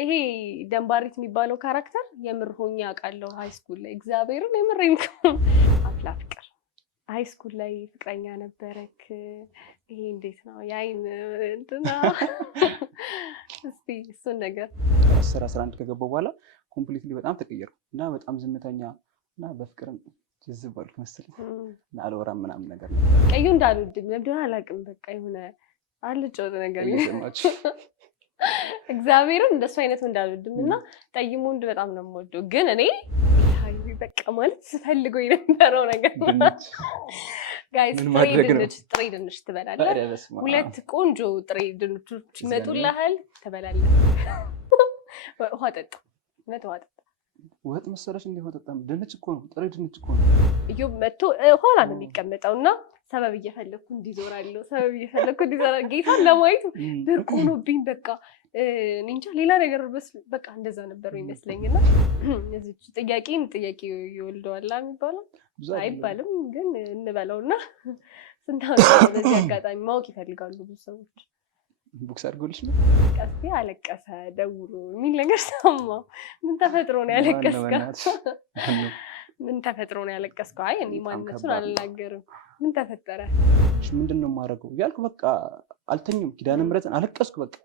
ይሄ ደንባሪት የሚባለው ካራክተር የምር ሆኜ አውቃለሁ ሃይ ስኩል ላይ እግዚአብሔርን የምሬን አፍላ ፍቅር ሃይ ስኩል ላይ ፍቅረኛ ነበረክ ይሄ እንዴት ነው ያይን እንትና እስቲ እሱን ነገር 11 ከገባው በኋላ ኮምፕሊትሊ በጣም ተቀየርኩ እና በጣም ዝምተኛ እና በፍቅር ጅዝባልኩ መሰለኝ እና አልወራም ምናምን ነገር ነው ቀዩ እንዳልወድም ለምንድነው አላውቅም በቃ የሆነ አልጮት ነገር እየሰማችሁ እግዚአብሔርን እንደሱ አይነት እንዳልወድም እና ጠይሞ ወንድ በጣም ነው የምወደው ግን እኔ በቃ ማለት ስፈልገው የነበረው ነገር ጋይስ ጥሬ ድንች ትበላለህ ሁለት ቆንጆ ጥሬ ድንቾች ይመጡልሃል ትበላለህ ውሃ ጠጣ ወጥ መሰለሽ እንደ ውሃ ጠጣም ድንች እኮ ነው ጥሬ ድንች እኮ ነው እዩ መጥቶ ኋላ ነው የሚቀመጠውና ሰበብ እየፈለኩ እንዲዞራለሁ ሰበብ እየፈለኩ እንዲዞራ ጌታን ለማየት ብርቅ ሆኖብኝ በቃ እንጃ ሌላ ነገር በቃ እንደዛ ነበር ይመስለኝና እዚህ ጥያቄ ይወልደዋል የሚባለው አይባልም ግን እንበለውና ስንታው በዚህ አጋጣሚ ማወቅ ይፈልጋሉ ብዙ ሰዎች ቡክስ አድርጎልሽ ነው ቀስቴ አለቀሰ ደውሎ የሚል ነገር ሰማሁ ምን ተፈጥሮ ነው ያለቀስከው ምን ተፈጥሮ ነው ያለቀስከው አይ እኔ ማንነቱን አልናገርም ምን ተፈጠረ ምንድነው ማረገው ያልኩ በቃ አልተኝም ኪዳነ ምሕረትን አለቀስኩ በቃ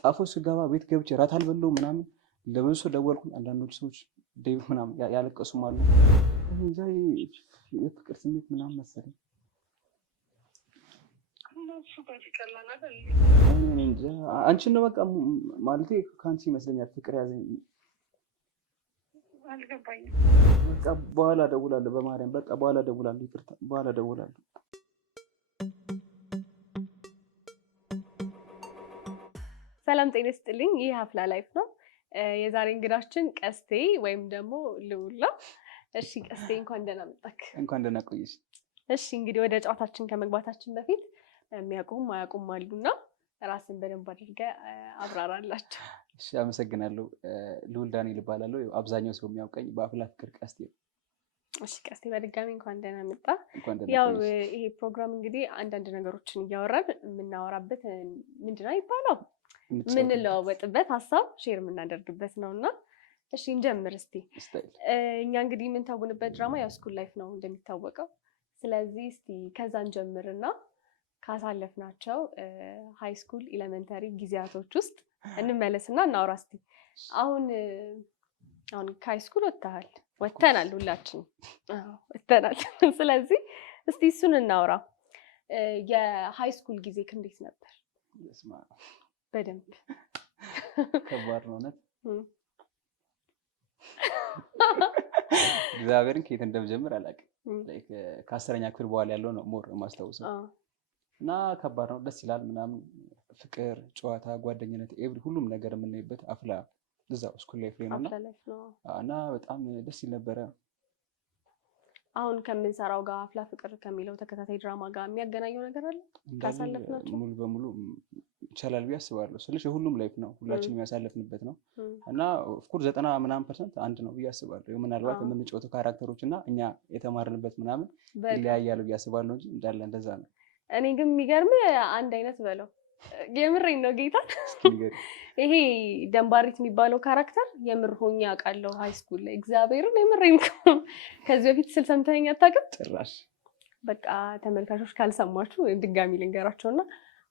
ጣፎ ስገባ ቤት ገብቼ ራት አልበለው ምናምን ለብዙ ደወልኩ አንዳንዶች ሰዎች ዴቭ ምናምን ያለቀሱም አሉ እንጃ የፍቅር ስሜት ምናምን መሰለኝ አንቺ ነው በቃ ማለቴ ካንቺ ይመስለኛል ፍቅር ያዘኝ አልገባኝም በቃ በኋላ ደውላለሁ በማርያም በቃ በኋላ ደውላለሁ ይቅርታ በኋላ ደውላለሁ ሰላም ጤና ይስጥልኝ ይህ አፍላ ላይፍ ነው የዛሬ እንግዳችን ቀስቴ ወይም ደግሞ ልውላ እሺ ቀስቴ እንኳን ደህና መጣክ እንኳን ደህና ቆይሽ እሺ እንግዲህ ወደ ጨዋታችን ከመግባታችን በፊት የሚያውቁም አያውቁም አሉና ራስን በደንብ አድርገህ አብራራላችሁ እሺ አመሰግናለሁ ልውል ዳንኤል እባላለሁ አብዛኛው ሰው የሚያውቀኝ በአፍላ ፍቅር ቀስቴ እሺ ቀስቴ በድጋሚ እንኳን ደህና መጣ ያው ይሄ ፕሮግራም እንግዲህ አንዳንድ ነገሮችን እያወራን የምናወራበት ምንድነው ይባላል ምንለዋወጥበት ሀሳብ ሼር የምናደርግበት ነውና እሺ እንጀምር እስቲ እኛ እንግዲህ የምንታወንበት ድራማ ያው ስኩል ላይፍ ነው እንደሚታወቀው ስለዚህ እስቲ ከዛን ጀምርና ካሳለፍናቸው ሃይ ስኩል ኤሌመንተሪ ጊዜያቶች ውስጥ እንመለስና እናውራ እስቲ አሁን ከሃይ ስኩል ወጥተናል ሁላችን ወጥተናል ስለዚህ እስቲ እሱን እናውራ የሃይ ስኩል ጊዜክ እንዴት ነበር በደንብ ከባድ ነው ነት እግዚአብሔርን ከየት እንደምጀምር አላውቅም ላይክ ከ10ኛ ክፍል በኋላ ያለው ነው ሞር ማስተዋወሰው እና ከባድ ነው ደስ ይላል ምናምን ፍቅር ጨዋታ ጓደኝነት ኤቭሪ ሁሉም ነገር የምንይበት አፍላ እዛው ስኩል ላይፍ ነው እና በጣም ደስ ይል ነበር አሁን ከምንሰራው ጋር አፍላ ፍቅር ከሚለው ተከታታይ ድራማ ጋር የሚያገናኘው ነገር አለ ካሳለፍናቸው ሙሉ በሙሉ ይቻላል ቢያስባለሁ ስለሽ ሁሉም ላይፍ ነው ሁላችንም ያሳለፍንበት ነው እና ኦፍ ኮርስ 90% አንድ ነው ቢያስባለሁ ምናልባት የምንጫወተው ካራክተሮች እና እኛ የተማርንበት ምናምን ይለያያሉ ቢያስባለሁ እንጂ እንዳለ እንደዛ ነው እኔ ግን የሚገርም አንድ አይነት በለው የምሬን ነው ጌታ ይሄ ደንባሪት የሚባለው ካራክተር የምር ሆኜ አውቃለሁ ሃይ ስኩል ላይ እግዚአብሔርን የምሬን ከዚህ በፊት ስልሰምተኛ አታውቅም ጭራሽ በቃ ተመልካቾች ካልሰማችሁ ድጋሚ ልንገራቸውና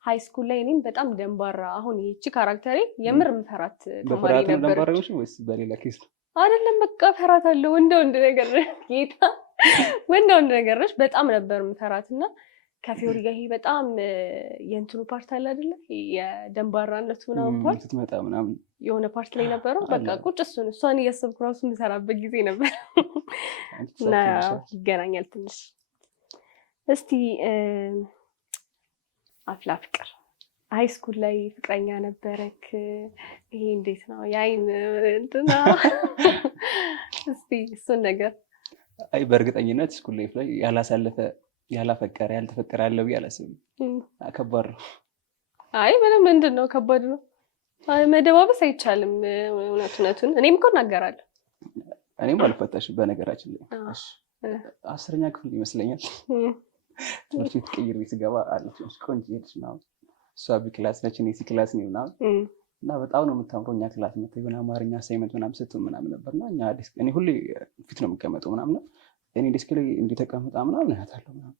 ሃይ ስኩል ላይ እኔም በጣም ደንባራ አሁን ይህቺ ካራክተሬ የምር ምፈራት ተማሪ ነበር ደንባራዎች ወይስ በሌላ ኬስ አይደለም በቃ ፈራታለሁ ወንድ ነገር ጌታ ወንድ ነገር ነሽ በጣም ነበር ምፈራትና ከፊዮሪ ጋር ይሄ በጣም የእንትኑ ፓርት አለ አይደለ የደንባራነቱ ምናምን ፓርት ትመጣ ምናምን የሆነ ፓርት ላይ ነበረው በቃ ቁጭ እሷን እያሰብኩ ራሱ የምሰራበት ጊዜ ነበር እና ይገናኛል ትንሽ እስቲ አፍላ ፍቅር ሃይ ስኩል ላይ ፍቅረኛ ነበረክ ይሄ እንዴት ነው ያይን እንትና እስቲ እሱን ነገር አይ በእርግጠኝነት ስኩል ላይፍ ላይ ያላፈቀረ ያልተፈቀረ አለው ያላስብ ከባድ ነው አይ ምንድነው ከባድ ነው አይ መደባበስ አይቻልም እውነቱን እኔም እኮ እናገራለሁ እኔም አልፈታሽ በነገራችን ላይ 10ኛ ክፍል ይመስለኛል ትምህርት ቤት ቀይሬ ስገባ አለች ቆንጆ ልጅ ነው እሷ ቢ ክላስ ነች እኔ ሲ ክላስ ነኝ እና እና በጣም ነው የምታምረው። እኛ ክላስ መጥተው የሆነ አማርኛ አሳይመንት ምናምን ስትሆን ምናምን ነበርና እኛ እኔ ሁሌ ፊት ነው የምቀመጠው ምናምን እኔ ዴስክ ላይ እንዲተቀምጣ ምናምን አያታለሁ ምናምን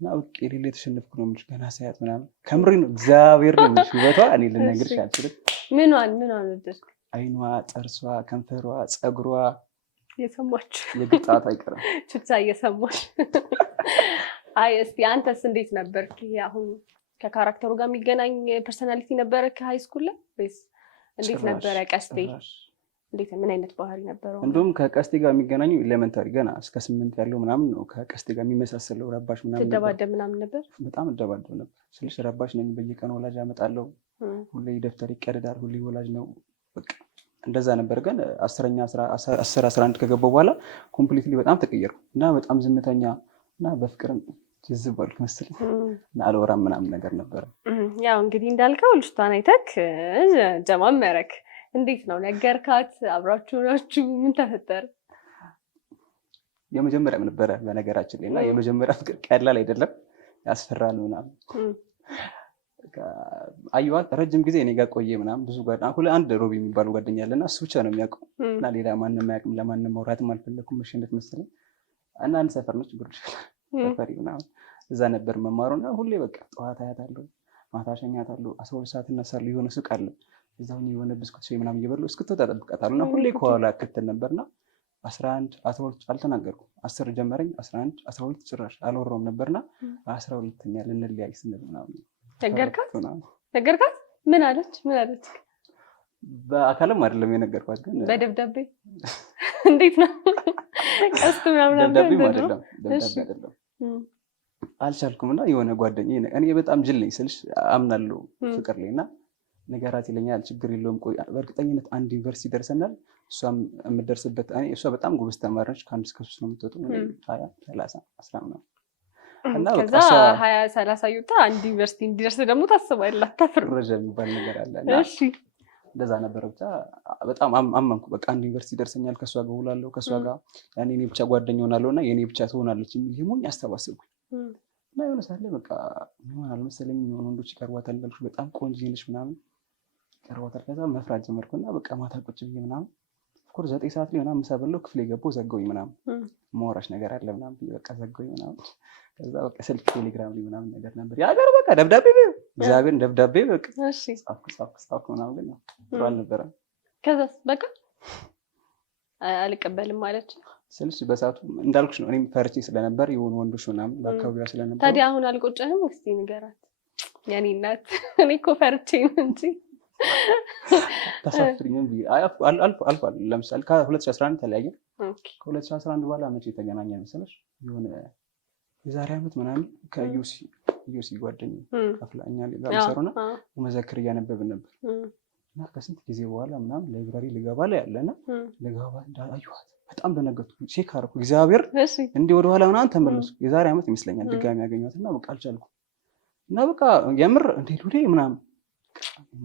እና በቃ የሌለ የተሸነፍኩ ነው የምልሽ ገና ሳያት ምናምን ከምሬ ነው እግዚአብሔር ነው የምልሽ ውበቷ እኔ ልነግርሽ አልችልም። ምኗን ወደድክ? አይኗ፣ ጥርሷ፣ ከንፈሯ፣ ፀጉሯ የሰማች የግጣት አይቀርም ችቻ እየሰማች። አይ እስቲ አንተስ እንዴት ነበርክ? አሁን ከካራክተሩ ጋር የሚገናኝ ፐርሰናሊቲ ነበረ ከሃይ ስኩል ላይ ወይስ እንዴት ነበረ? ቀስቴ እንዴት ምን አይነት ባህሪ ነበረው? እንደውም ከቀስቴ ጋር የሚገናኙ ኤሌመንታሪ ገና እስከ 8 ያለው ምናምን ነው። ከቀስቴ ጋር የሚመሳሰለው ረባሽ ምናምን ትደባደብ ምናምን ነበር። በጣም እደባደብ ነበር ስልሽ ረባሽ ነኝ። በየቀኑ ወላጅ አመጣለሁ። ሁሌ ደብተር ይቀደዳል። ሁሌ ወላጅ ነው በቃ እንደዛ ነበር። ግን 10 11 ከገባው በኋላ ኮምፕሊትሊ በጣም ተቀየርኩ እና በጣም ዝምተኛ እና በፍቅርም ትዝባልኩ መሰለኝ እና አልወራም ምናምን ነገር ነበር። ያው እንግዲህ እንዳልከው ልጅቷን አይተክ ጀማመረክ። እንዴት ነው ነገርካት? አብራችሁ ናችሁ? ምን ተፈጠረ? የመጀመሪያም ነበረ በነገራችን ላይ እና የመጀመሪያ ፍቅር ቀላል አይደለም፣ ያስፈራል ምናምን። አየኋት ረጅም ጊዜ እኔ ጋር ቆየ ምናምን። ብዙ አንድ ሮቢ የሚባሉ ጓደኛ አለና እሱ ብቻ ነው የሚያውቀው እና ሌላ ማንም አያውቅም። ለማንም ማውራትም አልፈለኩም መሸነፍ መሰለኝ እና አንድ ሰፈር ነች ጉርድ ሰፈሪ ምናምን እዛ ነበር መማሩና ሁሌ በቃ ጠዋት አያታለሁ፣ ማታ ሸኛታለሁ። 12 ሰዓት እነሳለሁ። የሆነ ሱቅ አለ እዛው የሆነ ብስኩት ሻይ ምናምን እየበላሁ እስክትወጣ እጠብቃታለሁ እና ሁሌ ከኋላ እከተል ነበርና 11 12 አልተናገርኩም። 10 ጀመረኝ 11 12 ጭራሽ አልወራሁም ነበርና 12ኛ ልንለያይ ስንል ምናምን ነገርካት? ምን አለች? በአካልም አይደለም የነገርኳት ግን በደብዳቤ እንዴት ነው? ቀስት ምናምን አይደለም አልቻልኩም እና የሆነ ጓደኛዬ እኔ በጣም ጅል ነኝ ስልሽ አምናለሁ ፍቅር ላይ እና ነገራት ይለኛል። ችግር የለውም ቆይ በእርግጠኝነት አንድ ዩኒቨርሲቲ ደርሰናል። እሷም የምትደርስበት እሷ በጣም ጎበዝ ተማሪ ነች። ከ1 እስከ 3 ነው የምትወጡ 20 30 10 ምናምን እና ከዛ 20 30 ይወጣ አንድ ዩኒቨርሲቲ እንዲደርስ ደግሞ ታስባለህ። አታፍር ረጃ የሚባል ነገር አለ። እሺ እንደዛ ነበር። ብቻ በጣም አመንኩ። በቃ አንድ ዩኒቨርሲቲ ደርሰኛል፣ ከሷ ጋር ውላለሁ፣ ከሷ ጋር ያኔ እኔ ብቻ ጓደኛ ሆናለሁ እና የኔ ብቻ ትሆናለች የሚል ይሞኝ አስተባሰብኩኝ እና የሆነ ሰዓት ላይ በቃ ይሆናል መሰለኝ የሆነ ወንዶች ይቀርቧታል እንዳልኩሽ በጣም ቆንጆ ነሽ ምናምን ቀርቧታል። ከዛ መፍራት ጀመርኩና በቃ ማታ ቁጭ ብዬ ምናምን ኦፍኮርስ 9 ሰዓት ላይ ምናምን ምሳ በላሁ። ክፍሌ ገባሁ፣ ዘጋሁኝ ምናምን ማውራሽ ነገር አለ ምናምን ብዬ በቃ ዘጋሁኝ ምናምን። ከዛ በቃ ስልክ ቴሌግራም ላይ ምናምን ነገር ነበር ያገር በቃ ደብዳቤ እግዚአብሔርን ደብዳቤ በቃ ጻፍኩ ምናምን ግን ጥሩ አልነበረም። ከዛስ በቃ አልቀበልም ማለት ስልሽ በሰዓቱ እንዳልኩሽ ነው። እኔም ፈርቼ ስለነበር የሆኑ ወንዶች ምናምን በአካባቢዋ ስለነበር። ታዲያ አሁን አልቆጨህም? እስኪ ንገራት የኔ እናት። እኔ እኮ ፈርቼ ነው እንጂ ተሳፍሪኝ ብዬ አልፏል። ለምሳሌ ከ2011 ተለያየን። ከ2011 በኋላ መቼ የተገናኘ መሰለሽ? የሆነ የዛሬ ዓመት ምናምን ከዩሲ ጓደኛዬ ከፍላኛ ጋር ሰሩና መዘክር እያነበብን ነበር እና ከስንት ጊዜ በኋላ ምናምን ላይብራሪ ልገባ ላይ ያለና ልገባ እንዳላየኋት በጣም ደነገጥኩ። ቼክ አደረኩ እግዚአብሔር እንዲህ ወደ ኋላ ምናምን ተመለስኩ። የዛሬ ዓመት ይመስለኛል ድጋሚ ያገኘኋት እና በቃ አልቻልኩም እና በቃ የምር እንዴት ወዴ ምናምን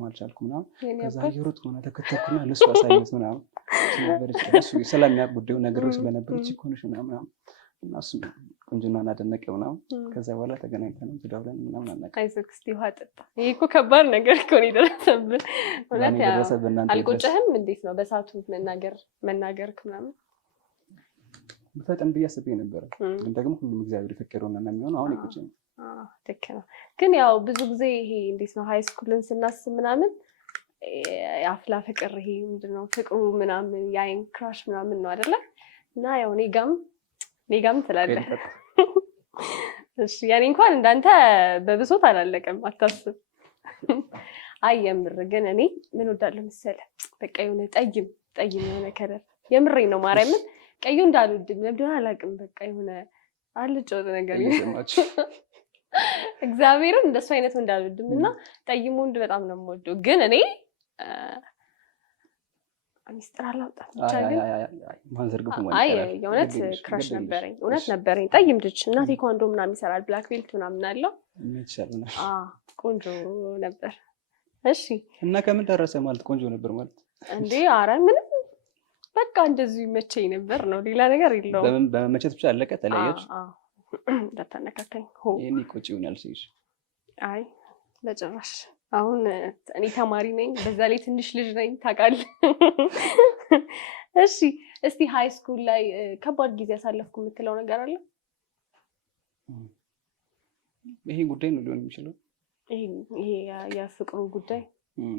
አልቻልኩም ምናምን። ከዛ እየሮጥኩ ሆነ ተከተልኩና ለእሱ አሳየሁት ምናምን ስለነበረች እሱ ስለሚያውቅ ጉዳዩን ነግሬው ስለነበረች እኮ ነሽ ምናምን እና እሱ ቁንጅናን አደነቀ ምናምን። ከዛ በኋላ ተገናኝተን ተደውለን ምናምን አናውቅም። አይዞህ እስኪ ውሃ ጠጣ። ይሄ እኮ ከባድ ነገር እኮ ነው የደረሰብን። እውነት አልቆጨህም? እንዴት ነው በሰዓቱ መናገርክ ምናምን? በፈጠን ብዬ አስቤ ነበረ፣ ግን ደግሞ ሁሉም እግዚአብሔር የፈቀደው ነው የሚሆነው። አሁን ይቆጨኝ። ልክ ነው። ግን ያው ብዙ ጊዜ ይሄ እንዴት ነው ሃይ ስኩልን ስናስብ ምናምን የአፍላ ፍቅር ይሄ ምንድነው ፍቅሩ ምናምን የአይን ክራሽ ምናምን ነው አይደለ? እና ያው ኔጋም ትላለህ። እሺ ያኔ እንኳን እንዳንተ በብሶት አላለቀም አታስብ። አይ የምር ግን እኔ ምን ወዳለሁ መሰለህ? በቃ የሆነ ጠይም የሆነ ከለር የምሬን ነው ማርያምን ቀዩ እንዳልወድም ለምንድነው አላውቅም። በቃ የሆነ አልጮት ነገር ይሰማችሁ እግዚአብሔርን እንደሱ አይነት እንዳልወድም እና ጠይም ወንድ በጣም ነው የምወደው። ግን እኔ ሚስጥር አላውጣም ብቻ ግን የእውነት ክራሽ ነበረኝ። እውነት ነበረኝ ጠይም ልጅ እና ቴኳንዶ ምናምን ይሰራል ብላክ ቤልት ምናምን አለው። ቆንጆ ነበር። እሺ እና ከምን ደረሰ ማለት ቆንጆ ነበር ማለት እንዴ? ኧረ ምንም በቃ እንደዚሁ ይመቸኝ ነበር ነው፣ ሌላ ነገር የለውም። በመመቸት ብቻ አለቀ። ተለያያችሁ? እንዳታነካከኝ ይሄኔ ቆጭ ይሆናል ሲሽ? አይ በጭራሽ አሁን እኔ ተማሪ ነኝ፣ በዛ ላይ ትንሽ ልጅ ነኝ ታውቃለህ። እሺ እስቲ ሃይ ስኩል ላይ ከባድ ጊዜ ያሳለፍኩ የምትለው ነገር አለ? ይሄ ጉዳይ ነው ሊሆን የሚችለው። ይሄ የፍቅሩ ጉዳይ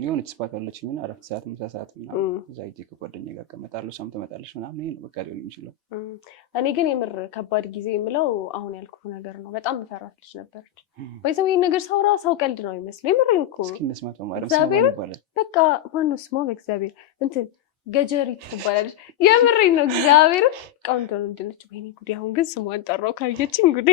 የሆነች ስፓት አለችኝ እና አረፍት ሰዓት ምሳ ሰዓት ምናምን እዛ ሂጅ ከጓደኛዬ ጋር እቀመጣለሁ፣ እሷም ትመጣለች ምናምን። ይሄ ነው በቃ ሊሆን የሚችለው። እኔ ግን የምር ከባድ ጊዜ የምለው አሁን ያልኩት ነገር ነው። በጣም ፈራት ልጅ ነበረች። ወይዘው ይሄን ነገር ሳውራ ሰው ቀልድ ነው ይመስለው። የምሬን እኮ እስኪ እንስማት በማለት ሰው ይባላል። በቃ ማነው ስሟ? በእግዚአብሔር እንትን ገጀሪት ትባላለች። የምሬን ነው እግዚአብሔር። ቆንጆ ነው እንድነች። ወይኔ ጉዴ! አሁን ግን ስሟን ጠራው ካየችኝ ጉዴ።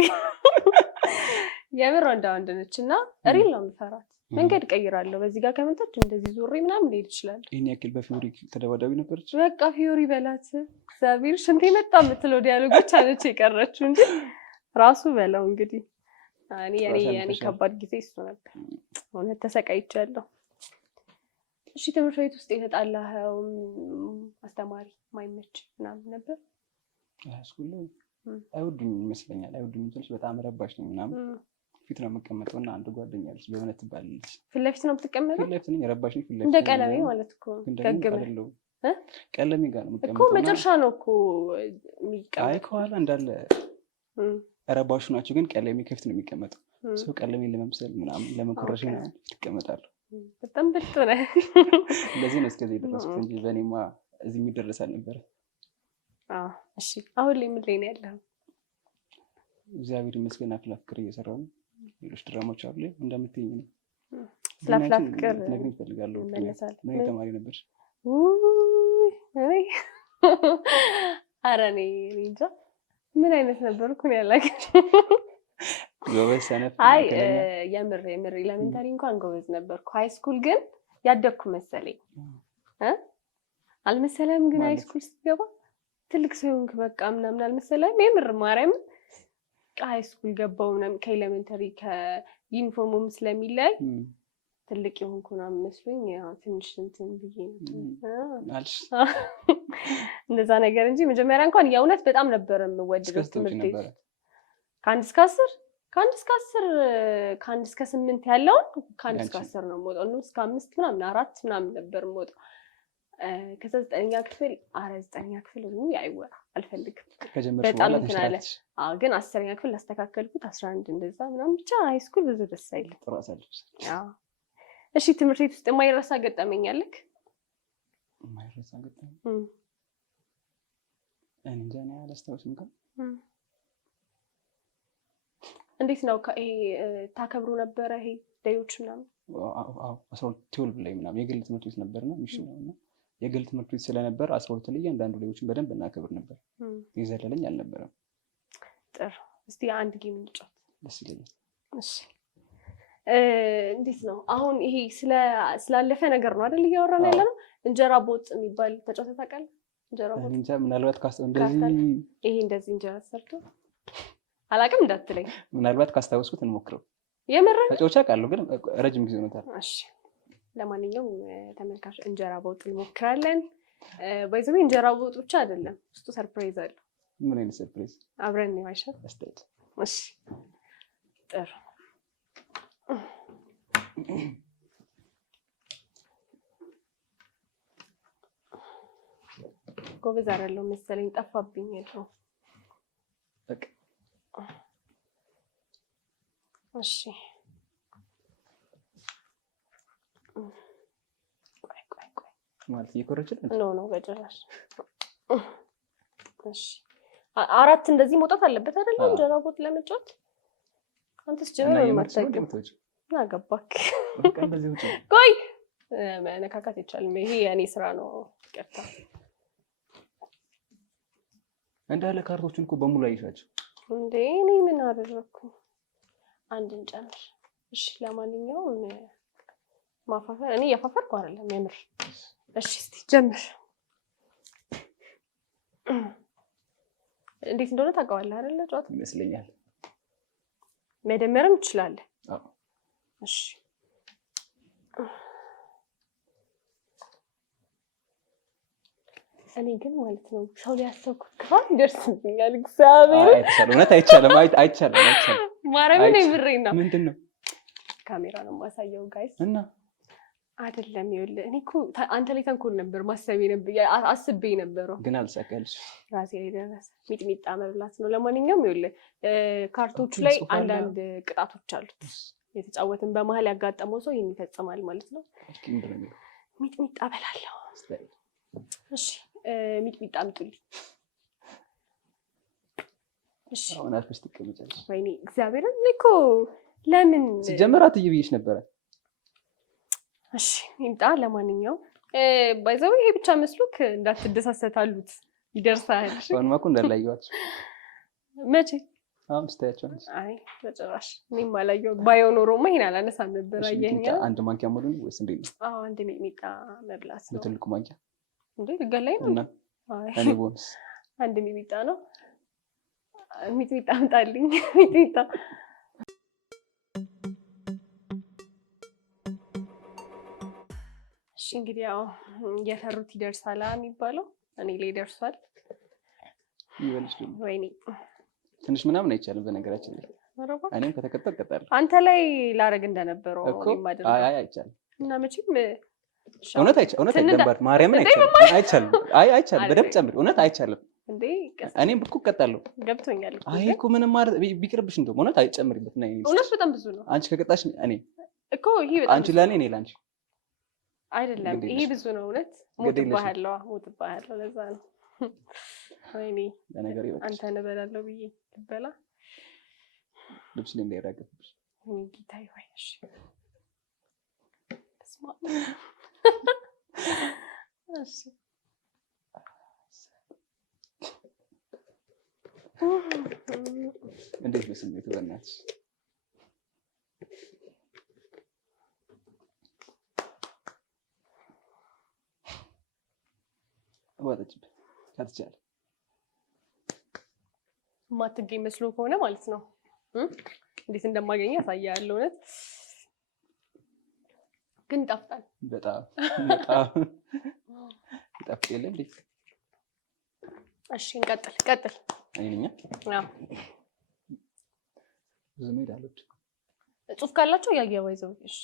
የምር ወንድ ነች እና ሪል ነው የምፈራት። መንገድ ቀይራለሁ። በዚህ ጋር ከመጣች እንደዚህ ዞሬ ምናምን ልሄድ ይችላል። ይሄን ያክል በፊዮሪ ተደባዳቢ ነበረች። በቃ ፊዮሪ በላት እግዚአብሔር። ሽንቴ መጣ የምትለው ዲያሎጎች አለች የቀረችው እንጂ ራሱ በለው እንግዲህ። እኔ ከባድ ጊዜ እሱ ነበር። እውነት ተሰቃይቻለሁ። እሺ ትምህርት ቤት ውስጥ የተጣላኸው አስተማሪ ማይመች ምናምን ነበር? ስኩል ላይ አይወዱኝ ይመስለኛል። አይወዱኝ እንጂ በጣም ረባሽ ነው ምናምን። ፊት ነው የምቀመጠው እና አንድ ጓደኛ አለች በእውነት ትባላለች። ፊት ለፊት ነው የምትቀመጠው? ፊት ለፊት ነኝ። ረባሽ ነኝ። ፊት ለፊት እንደ ቀለሜ ማለት እኮ ገግመ ቀለሜ ጋር ነው የምቀመጠው እኮ መጨረሻ ነው እኮ የሚቀመጠው። አይ ከኋላ እንዳለ ረባሹ ናቸው፣ ግን ቀለሜ ከፊት ነው የሚቀመጠው። ሰው ቀለሜን ለመምሰል ምናምን ለመኮረሽ ምናምን ትቀመጣለሁ። በጣም ብልጥ ነህ። እንደዚህ ነው እስከዚህ የደረስኩት እንጂ በእኔማ እዚህ የሚደረስ አልነበረ። እሺ አሁን ላይ ምን ላይ ነው ያለኸው? እግዚአብሔር ይመስገን አፍላ ፍቅር እየሰራሁ ነው። ሌሎች ድራማዎች አሉ እንደምትይኝ ነው። ስለ አፍላ ፍቅር ነግሬኝ እፈልጋለሁ። ምን ተማሪ ነበርሽ? ኧረ እኔ እንጃ ምን አይነት ነበርኩ ነው ያላገኝ። ጎበዝ ሰነፍ? አይ የምር ኤሌመንታሪ እንኳን ጎበዝ ነበርኩ። ሃይ ስኩል ግን ያደግኩ መሰለኝ አልመሰለም። ግን ሃይ ስኩል ስትገባ ትልቅ ሰው ሆንክ በቃ ምናምን አልመሰለም። የምር ማርያም ሃይ ስኩል ገባው ምናምን ከኤሌመንታሪ ከዩኒፎርሙም ስለሚለይ ትልቅ የሆንኩ ምናምን መስሎኝ ያው ትንሽ እንትን ብዬ እንደዛ ነገር እንጂ መጀመሪያ እንኳን የእውነት በጣም ነበር የምወደው ትምህርት ቤት ከአንድ እስከ 8 ያለውን ከአንድ እስከ 10 ነው የምወጣው። ነው እስከ 5 ምናምን 4 ምናምን ነበር የምወጣው። ከዛ 9ኛ ክፍል 9ኛ ክፍል ነው አይወራ አልፈልግም በጣም እንትን አለ። ግን 10ኛ ክፍል አስተካከልኩት 11 እንደዛ ምናምን ብቻ ሃይ ስኩል ብዙ ደስ አይልም። እሺ ትምህርት ቤት ውስጥ የማይረሳ ገጠመኝ አለክ? የማይረሳ ገጠመኝ እንጃ ነው አላስታውስም። ግን እንዴት ነው ይሄ ታከብሩ ነበረ ይሄ ዴዮች ምናምን? አዎ 12 ላይ ምናምን የግል ትምህርት ቤት ነበርና ሚሽን ነውና የግል ትምህርት ቤት ስለነበር 12 ላይ አንዳንዱ ዴዮችን በደንብ እናከብር ነበር። ይዘለለኝ አልነበረም። ጥሩ እስቲ አንድ ጌም እንጫወት። ደስ ይለኛል። እሺ እንዴት ነው አሁን ይሄ ስላለፈ ነገር ነው አይደል እያወራን ያለነው? እንጀራ ቦጥ የሚባል ተጫውተህ ታውቃለህ? እንጀራ ቦጥ እንጃ ምናልባት እንደዚህ ይሄ እንደዚህ እንጀራ ሰርቶ አላውቅም እንዳትለኝ። ምናልባት ካስታወስኩት እንሞክረው። የምር ተጫውቼ አውቃለሁ ግን ረጅም ጊዜ ሆኖታል። እሺ ለማንኛውም ተመልካች እንጀራ ቦጥ እንሞክራለን። ባይዘው እንጀራ ቦጥ ብቻ አይደለም ውስጡ ሰርፕራይዝ አለው። ምን አይነት ሰርፕራይዝ? አብረን ነው አይሻል? እሺ ጥሩ ጎበዝ አይደለሁ መሰለኝ ጠፋብኝ ነው። በቃ እሺ ቆይ ማለት ይቆረጭል ነው በጭራሽ። እሺ 4 እንደዚህ መውጣት አለበት አይደል? እንጀራ ቦጥ ለመጫወት አንተስ ጀመረ ማታውቂው አገባክ። ቆይ መነካካት ይቻላል። ይሄ የኔ ስራ ነው። ቀጥታ እንዳለ ካርቶቹን እኮ በሙሉ አይሻቸው እንዴ? እኔ ምን አደረኩ? አንድ እንጨምር። እሺ ለማንኛውም ማፋፈር እኔ ያፋፈርኩ አይደለም የምር። እሺ እስቲ ጀምር። እንዴት እንደሆነ ታውቀዋለህ አይደል? ጨዋታ ይመስለኛል። መደመርም ትችላለህ። አዎ እሺ እኔ ግን ማለት ነው ሰው ሊያሰብኩት ካል ይደርስብኛል። እግዚአብሔር አይቻልም። እውነት አይቻልም። አይቻልም። ማረም ነው ምሬና ምንድነው ካሜራ ነው የማሳየው ጋይስ እና አይደለም ይኸውልህ እኔ እኮ አንተ ላይ ተንኮል ነበር ማሰብ ነበር አስቤ ነበረው ግን አልሳካልሽ ራሴ ላይ ደረሰ ሚጥሚጣ መብላት ነው ለማንኛውም ይኸውልህ ካርቶቹ ላይ አንዳንድ ቅጣቶች አሉት የተጫወትን በመሃል ያጋጠመው ሰው ይሄን ይፈጽማል ማለት ነው ሚጥሚጣ በላለሁ እሺ ሚጥሚጣ አምጡልኝ እሺ አሁን አፍስት ትቀመጫለሽ ወይኔ እግዚአብሔርን እኮ ለምን ሲጀመራት ይብይሽ ነበር እሺ ይምጣ ለማንኛውም ባይዘው ይሄ ብቻ መስሎክ እንዳትደሳሰታሉት ይደርሳል አሁን ማኩ እንዳላየዋት መቼ አሁን ስታያቸው አይ በጭራሽ እኔም አላየው ባየው ኖሮማ ይሄን አላነሳም ነበር አየኛ አንድ ማንኪያ ሙሉ ወይስ እንዴት ነው አዎ አንድ ሚጥሚጣ መብላት ነው በትልቁ ማንኪያ እንዴ ልገላይ ነው እና እኔ ቦንስ አንድ ሚጥሚጣ ነው ሚጥሚጣ አምጣልኝ ሚጥሚጣ እሺ እንግዲህ ያው የፈሩት ይደርሳል የሚባለው እኔ ላይ ደርሷል ይበልሽ ደግሞ ወይኔ ትንሽ ምናምን አይቻልም በነገራችን ላይ እኔም ከተቀጠል ቀጣለሁ አንተ ላይ ላረግ እንደነበረው ማድረግ አይ አይቻልም እና መቼም እውነት አይደለም ማርያምን አይቻልም አይቻልም በደምብ ጨምር እውነት አይቻልም እንዴ እኔም ብኩ ቀጣለሁ ገብቶኛል አይ እኮ ምንም ማለት ቢቅርብሽ እንደው እውነት አይጨምርበት ነው እውነት በጣም ብዙ ነው አንቺ ከቀጣሽ እኔ እኮ ይሄ በጣም አንቺ ለኔ እኔ ላንቺ አይደለም ይሄ ብዙ ነው እውነት ሞትባሃለሁ ለዛ ነው ወይኔ ለነገር ይበቃ አንተ ነበላለሁ ብዬ ልበላ ልብስ ላይ እንዳይራገፍሽ ጌታዬ ወይ እሺ ተስማ እሺ እንዴት ነው ስሜቱ በእናትሽ ወጣችበት ከተቻለ ማትገኝ መስሎ ከሆነ ማለት ነው እንዴት እንደማገኝ ያሳያለሁ እውነት ግን ይጣፍጣል በጣም ይጣፍጥ የለ እንዴ እሺ እንቀጥል አይነኛ አዎ ዘመድ አለች ጽሁፍ ካላችሁ ያያው ይዘው እሺ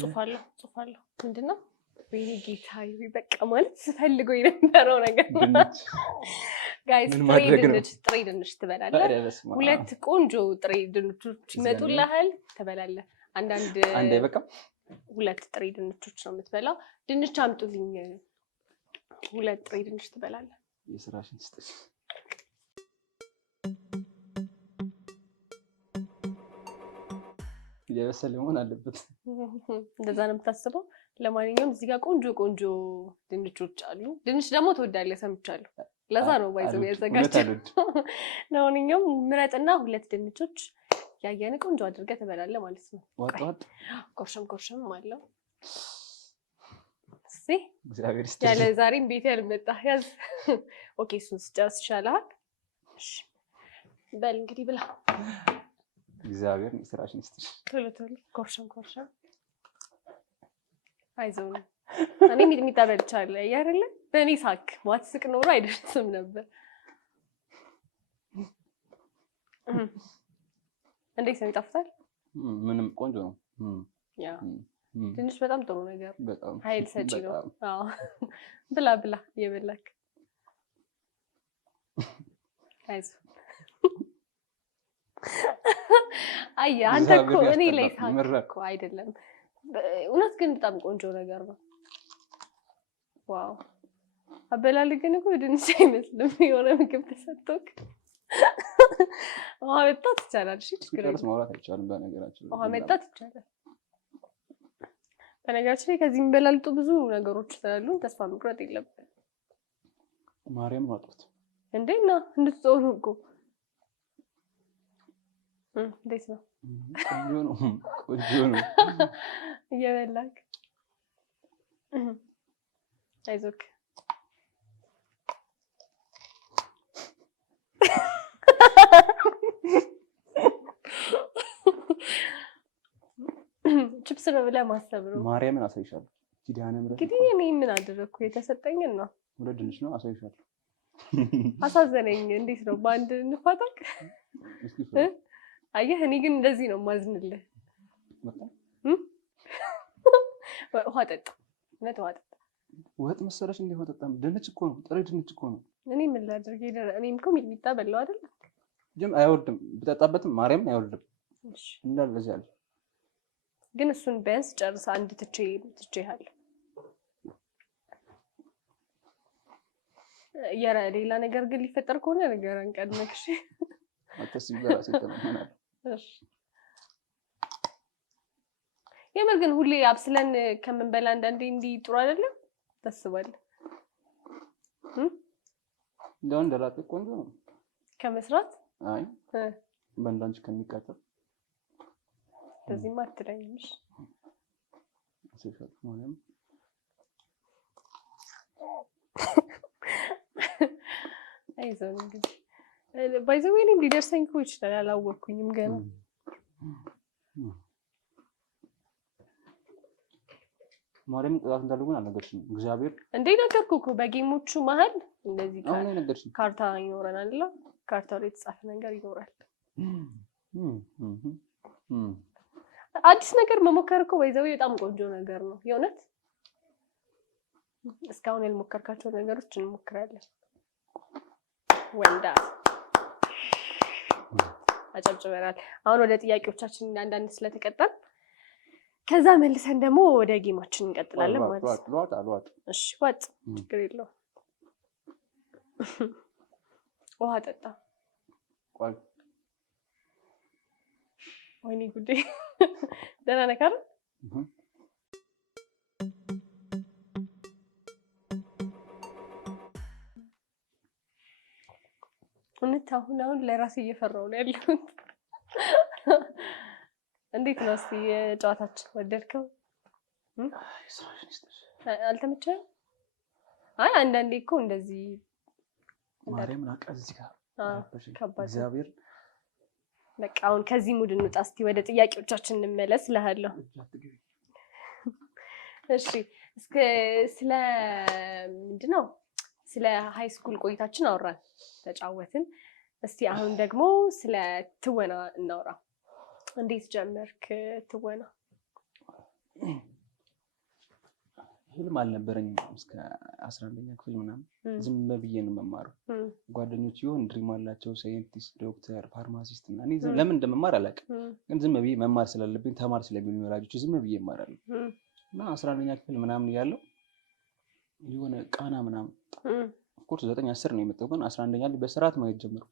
ጽፋለሁ ምንድነው ወይኔ ጌታዬ በቃ ማለት ስፈልገው የነበረው ነገር ጋይስ ጥሬ ድንች ትበላለህ ሁለት ቆንጆ ጥሬ ድንቾች ይመጡልሃል ትበላለህ አንድ አይበቃም ሁለት ጥሬ ድንቾች ነው የምትበላው ድንች አምጡልኝ ሁለት ጥሬ ድንች ትበላለህ የስራሽን ስትሽ የበሰለ መሆን አለበት እንደዛ ነው የምታስበው ለማንኛውም እዚህ ጋር ቆንጆ ድንቾች አሉ ድንች ደግሞ ትወዳለህ ሰምቻለሁ ለዛ ነው ባይዘው ያዘጋጀው ለማንኛውም ምረጥና ሁለት ድንቾች ያየነ ቆንጆ አድርገህ ትበላለህ ማለት ነው ዋጥ ኮርሽም አለው እሺ እግዚአብሔር ይስጥልኝ ያለ ዛሬም ቤት ያልመጣ ያዝ ኦኬ እሱን ስጨርስ ይሻላል እሺ በል እንግዲህ ብላ እግዚአብሔር ስራሽን ይስጥሽ ቶሎ ኮርሽም አይዞህ እኔ ሚጥሚጣ በልቻለሁ አይደለ በእኔ ሳክ ማትስቅ ኖሮ አይደርስም ነበር እንዴት ነው ይጣፍጣል ምንም ቆንጆ ነው ያ ትንሽ በጣም ጥሩ ነገር በጣም ኃይል ሰጪ ነው አዎ ብላ የበላክ አይዞህ አይ አንተ እኮ እኔ ላይ ሳክ እኮ አይደለም እውነት ግን በጣም ቆንጆ ነገር ነው ዋው አበላል ግን እኮ ድንች አይመስልም የሆነ ምግብ ተሰጥቶክ ውሃ መጣት ይቻላል እሺ ችግር ማውራት አይቻልም በነገራችን ውሃ መጣት ይቻላል በነገራችን ላይ ከዚህ የሚበላልጡ ብዙ ነገሮች ስላሉ ተስፋ መቁረጥ የለብንም ማርያም ማጥፋት እንዴና እንድትጾሩ እኮ እንዴት ነው ቆንጆ ነው እየበላክ አይዞክ ቺፕስ ነው ብለህ ማሰብ ነው ማርያምን አሳይሻለሁ ኪዳነ ምሕረት እንግዲህ እኔ ምን አደረኩ የተሰጠኝን ነው ሁለት ድንች ነው አሳይሻለሁ። አሳዘነኝ። እንዴት ነው በአንድ እንፋታቅ? አየህ እኔ ግን እንደዚህ ነው ማዝንልህ። ውሃ ጠጣ፣ እውነት ውሃ ጠጣ። ወጥ መሰለሽ እንደ ውሃ ጠጣም። ድንች እኮ ነው፣ ጥሬ ድንች እኮ ነው። እኔ ምን ላድርግ? እኔም እኮ ሚጥሚጣ በላው አይደል? ጅም አይወድም፣ ብጠጣበትም ማርያምን አይወድም እንዳለ እዚህ አለ። ግን እሱን ቢያንስ ጨርሳ አንድ ትቼሃለሁ። ሌላ ነገር ግን ሊፈጠር ከሆነ ነገርን ቀድመሽ አትስቢ፣ በራሴ ተማመናለሁ። እሺ የምር ግን ሁሌ አብስለን ከምንበላ አንዳንዴ እንዲህ ጥሩ አይደለም ታስባለህ? እንደው እንደላጤ ቆንጆ ነው ከመስራት። አይ በእንዳንቺ ከሚቃጠል ለዚህማ አትለኝም። እሺ ማለት አይዞህ እንግዲህ ባይዘው እኔም ሊደርሰኝ እኮ ይችላል፣ አላወቅኩኝም ገና። ማርያም ጥራት እንዳለው ግን አልነገርሽኝም። እግዚአብሔር እንዴ ነገርኩህ እኮ በጌሞቹ መሀል እንደዚህ ነገርሽኝ። ካርታ ይኖረናል አይደል? ካርታው ላይ የተጻፈ ነገር ይኖራል። አዲስ ነገር መሞከር እኮ ባይዘው በጣም ቆንጆ ነገር ነው የእውነት። እስካሁን ያልሞከርካቸው ነገሮች እንሞክራለን። ወንዳ አጨብጭበናል። አሁን ወደ ጥያቄዎቻችን አንዳንድ ስለተቀጣን ከዛ መልሰን ደግሞ ወደ ጌማችን እንቀጥላለን ማለት ነው። እሺ ዋጥ፣ ችግር የለውም። ውሃ ጠጣ። ወይኔ ጉዴ! ደህና ነህ አይደል? እውነት አሁን ለራሴ እየፈራሁ ነው ያለሁት። እንዴት ነው እስኪ ጨዋታችን ወደድከው? አልተመቸህም? አይ አንዳንዴ እኮ እንደዚህ ማርያምን አቃዝ ጋር እግዚአብሔር በቃ አሁን ከዚህ ሙድ እንውጣ። እስኪ ወደ ጥያቄዎቻችን እንመለስ እልሃለሁ። እሺ ስለ ምንድን ነው ስለ ሃይ ስኩል ቆይታችን አወራን፣ ተጫወትን። እስቲ አሁን ደግሞ ስለ ትወና እናውራ። እንዴት ጀመርክ ትወና? ህልም አልነበረኝም እስከ 11ኛ ክፍል ምናምን ዝም ብዬ ነው መማረው። ጓደኞች ይሁን ድሪም አላቸው፣ ሳይንቲስት፣ ዶክተር፣ ፋርማሲስት እና እኔ ለምን እንደመማር አላውቅም፣ ግን ዝም ብዬ መማር ስላለብኝ ተማር ስለሚሉኝ ወላጆች ዝም ብዬ እማራለሁ። እና 11ኛ ክፍል ምናምን ያለው የሆነ ቃና ምናምን ኦፍኮርስ 9 10 ነው የመጣው፣ ግን 11ኛ ላይ በስርዓት ማየት ጀመርኩ።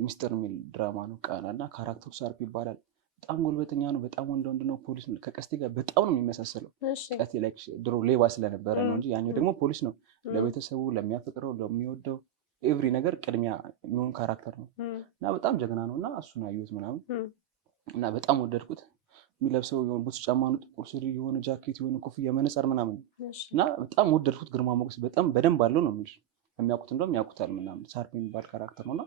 ሚስጥር የሚል ድራማ ነው ቃና እና ካራክተሩ ሳርፕ ይባላል። በጣም ጎልበተኛ ነው፣ በጣም ወንድ ነው። ፖሊስ ነው፣ ከቀስቴ ጋር በጣም ነው የሚመሳሰለው። ቀስቴ ላይ ድሮ ሌባ ስለነበረ ነው እንጂ ያኛው ደግሞ ፖሊስ ነው። ለቤተሰቡ፣ ለሚያፈቅረው፣ ለሚወደው ኤቭሪ ነገር ቅድሚያ የሚሆን ካራክተር ነው እና በጣም ጀግና ነው። እና እሱን አየሁት ምናምን እና በጣም ወደድኩት። የሚለብሰው የሆነ ቡትስ ጫማ ነው፣ ጥቁር ሱሪ፣ የሆነ ጃኬት፣ የሆነ ኮፍያ፣ መነጽር ምናምን እና በጣም ወደድኩት። ግርማ ሞገስ በጣም በደንብ አለው ነው የምልሽ። የሚያውቁት እንደውም ያውቁታል ምናምን። ሳርፕ የሚባል ካራክተር ነውና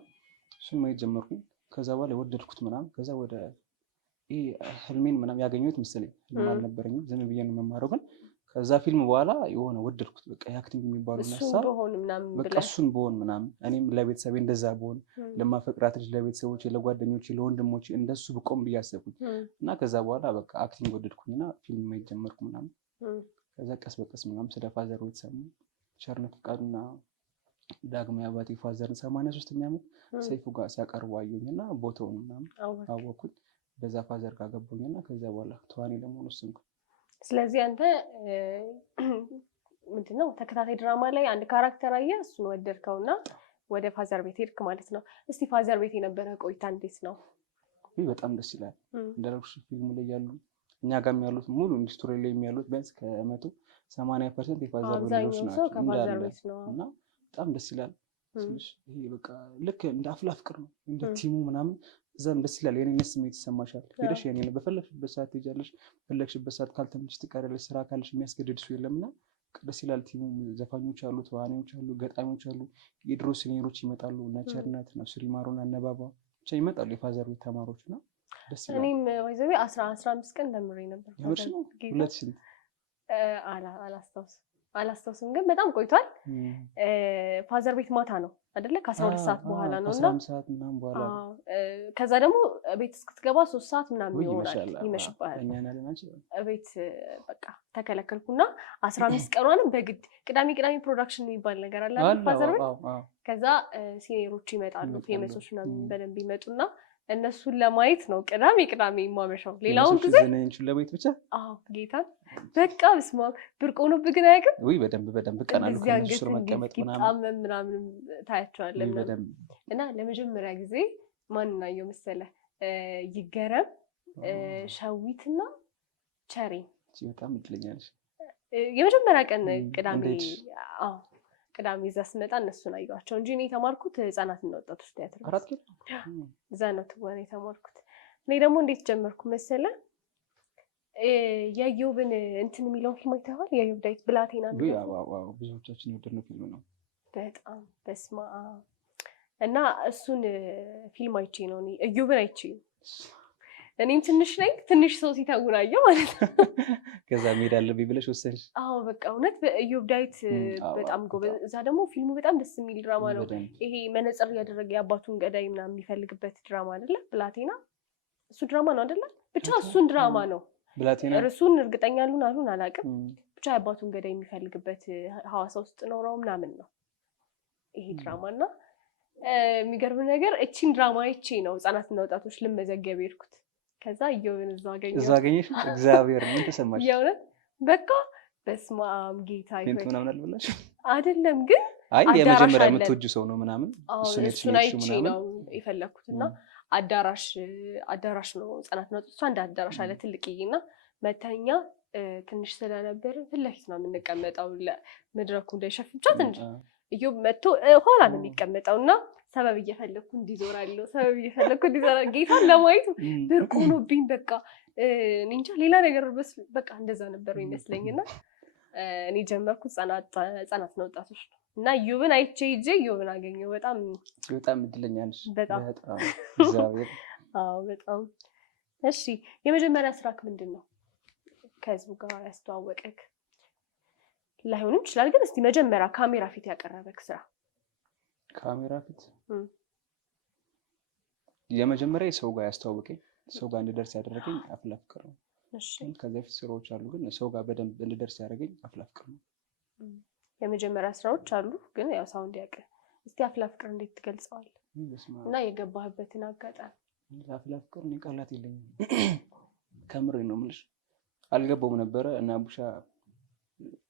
እሱን ማየት ጀመርኩኝ። ከዛ በኋላ ወደድኩት ምናምን። ከዛ ወደ ህልሜን ምናምን ያገኘሁት መሰለኝ። ህልም አልነበረኝም፣ ዝም ብዬ ነው የምማረው። ግን ከዛ ፊልም በኋላ የሆነ ወደድኩት። በቃ የአክቲንግ የሚባለው በቃ እሱን በሆን ምናምን እኔም ለቤተሰቤ እንደዛ በሆን ለማፈቅራት ልጅ ለቤተሰቦቼ፣ ለጓደኞቼ፣ ለወንድሞቼ እንደሱ ብቆም ብዬ አሰብኩኝ እና ከዛ በኋላ በቃ አክቲንግ ወደድኩኝና ፊልም ማየት ጀመርኩ ምናምን። ከዛ ቀስ በቀስ ምናምን ስለ ፋዘር ቤተሰብ ቸርነት ፈቃዱና ዳግማዊ አባቴ ፋዘርን 83ኛ ዓመት ሰይፉ ጋር ሲያቀርቡ አየሁኝና ቦታውን ምናምን አወኩኝ። በዛ ፋዘር ጋር ገባሁኝና ከዛ በኋላ ተዋኔ ለመሆን ወሰንኩ። ስለዚህ አንተ ምንድነው ተከታታይ ድራማ ላይ አንድ ካራክተር አየህ፣ እሱን ወደድከውና ወደ ፋዘር ቤት ሄድክ ማለት ነው። እስቲ ፋዘር ቤት የነበረ ቆይታ እንዴት ነው? በጣም ደስ ይላል። እንደረኩሽ ፊልሙ ላይ ያሉ እኛ ጋርም ያሉት ሙሉ ኢንዱስትሪ ላይ የሚያሉት ቢያንስ ከ80% የፋዘር ልጆች ናቸው እና በጣም ደስ ይላል። ይሄ በቃ ልክ እንደ አፍላ ፍቅር ነው እንደ ቲሙ ምናምን እዛም ደስ ይላል። የኔነት ስሜት ይሰማሻል። ሄደሽ የኔ ነው በፈለግሽበት ሰዓት ትሄጃለሽ፣ በፈለግሽበት ሰዓት ካልተመቸሽ ትቀሪያለሽ። ስራ ካለሽ የሚያስገድድ ሰው የለምና ደስ ይላል። ቲሙ ዘፋኞች አሉ፣ ተዋናዮች አሉ፣ ገጣሚዎች አሉ፣ የድሮ ሲኒየሮች ይመጣሉ። እነ ቸርነት ነው ስሪማሩና አነባባ ብቻ ይመጣሉ የፋዘር ቤት ተማሪዎች እና ደስ ይላል። እኔም ወይዘቤ 15 ቀን ተምሬ ነበር። ሁለት ስንት አላስታውስም። አላስታውስም ግን በጣም ቆይቷል። ፋዘር ቤት ማታ ነው አይደለ? ከ12 ሰዓት በኋላ ነው እና 11 ሰዓት ምናምን በኋላ ከዛ ደግሞ ቤት እስክትገባ 3 ሰዓት ምናምን ይሆናል ይመሽባል። ቤት በቃ ተከለከልኩና 15 ቀኗንም በግድ ቅዳሜ ፕሮዳክሽን የሚባል ነገር አለ አይደል? ፋዘር ቤት ከዛ ሲኒየሮች ይመጣሉ ፌመሶች ምናምን በደንብ ይመጡና እነሱን ለማየት ነው ቅዳሜ ማመሻው። ሌላውን ጊዜ እነሱን ለማየት ብቻ ጌታን በቃ በስመ አብ ብርቅ ሆኖብህ ግን አያውቅም ወይ? በደንብ ቀናሉ ከነሱ ስር መቀመጥ ምናምን ታያቸዋለህ እና ለመጀመሪያ ጊዜ ማንን አየሁ መሰለህ? ይገረም፣ ሸዊትና ቸሪ። በጣም እድለኛለሽ። የመጀመሪያ ቀን ቅዳሜ እዛ ስመጣ እነሱን አየኋቸው እንጂ እኔ የተማርኩት ህፃናትና ወጣቶች ቲያትር እዛ ነው ትወና የተማርኩት። እኔ ደግሞ እንዴት ጀመርኩ መሰለህ? የኢዮብን እንትን የሚለውን ፊልም አይተኸዋል? የኢዮብ ዳዊት ብላቴና ነው። ብዙዎቻችን የወደድነው ፊልም ነው በጣም በስመ አብ። እና እሱን ፊልም አይቼ ነው እኔ ኢዮብን አይቼ እኔም ትንሽ ነኝ ትንሽ ሰው ሲተውን አየሁ ማለት ነው። ከዛ መሄድ አለብኝ ብለሽ ወሰንሽ? አዎ በቃ እውነት በኢዮብ ዳዊት በጣም ጎበዝ። እዛ ደግሞ ፊልሙ በጣም ደስ የሚል ድራማ ነው። ይሄ መነጽር እያደረገ የአባቱን ገዳይ ምናምን የሚፈልግበት ድራማ አይደለ? ብላቴና እሱ ድራማ ነው አይደለ? ብቻ እሱን ድራማ ነው ብላቴና። እርሱን እርግጠኛ አሉን አላውቅም። ብቻ የአባቱን ገዳይ የሚፈልግበት ሐዋሳ ውስጥ ኖረው ምናምን ነው ይሄ ድራማ። እና የሚገርም ነገር እቺን ድራማ አይቼ ነው ህፃናትና ወጣቶች ልመዘገብ የሄድኩት። ከዛ ኢዮብን እዛ አገኘሽ? እግዚአብሔር ምን ተሰማሽ? የእውነት በቃ በስመ አብ ጌታ ይሁን ምናምን አልበላሽ አይደለም ግን አይ የመጀመሪያ የምትወጂው ሰው ነው ምናምን እሱን አይቼ ነው የፈለኩት። እና አዳራሽ ነው ህፃናትና ወጣቶች አንድ አዳራሽ አለ ትልቅዬና መተኛ ትንሽ ስለነበር ፊት ለፊት ነው የምንቀመጠው ለመድረኩ እንዳይሸፍን ብቻ ትንሽ ኢዮብ መጥቶ ኋላ ነው የሚቀመጠው እና ሰበብ እየፈለኩ እንዲዞራለሁ ጌታን ለማየት ብርቅ ሆኖብኝ በቃ እኔ እንጃ ሌላ ነገር በቃ እንደዛ ነበር ይመስለኝና እኔ ጀመርኩት ህፃናትና ወጣቶች ነው። እና ኢዮብን አይቼ ሂጄ ኢዮብን አገኘሁ። በጣም እድለኛ ነሽ። በጣም እግዚአብሔር። አዎ በጣም እሺ። የመጀመሪያ ስራክ ምንድን ነው? ከህዝቡ ጋር ያስተዋወቀክ ላይሆንም ይችላል ግን እስቲ መጀመሪያ ካሜራ ፊት ያቀረበክ ስራ። ካሜራ ፊት የመጀመሪያ ሰው ጋር ያስተዋወቀኝ ሰው ጋር እንድደርስ ያደረገኝ አፍላ ፍቅር ነው። እሺ ከዛ ፊት ስራዎች አሉ ግን ሰው ጋር በደንብ እንድደርስ ያደረገኝ አፍላ ፍቅር ነው። የመጀመሪያ ስራዎች አሉ ግን ያው ሰው እንዲያውቅ እስቲ አፍላ ፍቅር እንዴት ትገልጸዋለህ? እና የገባህበትን አጋጣሚ። አፍላ ፍቅር እኔ ቃላት የለኝም ከምሬ ነው የምልሽ። አልገባውም ነበረ እና ቡሻ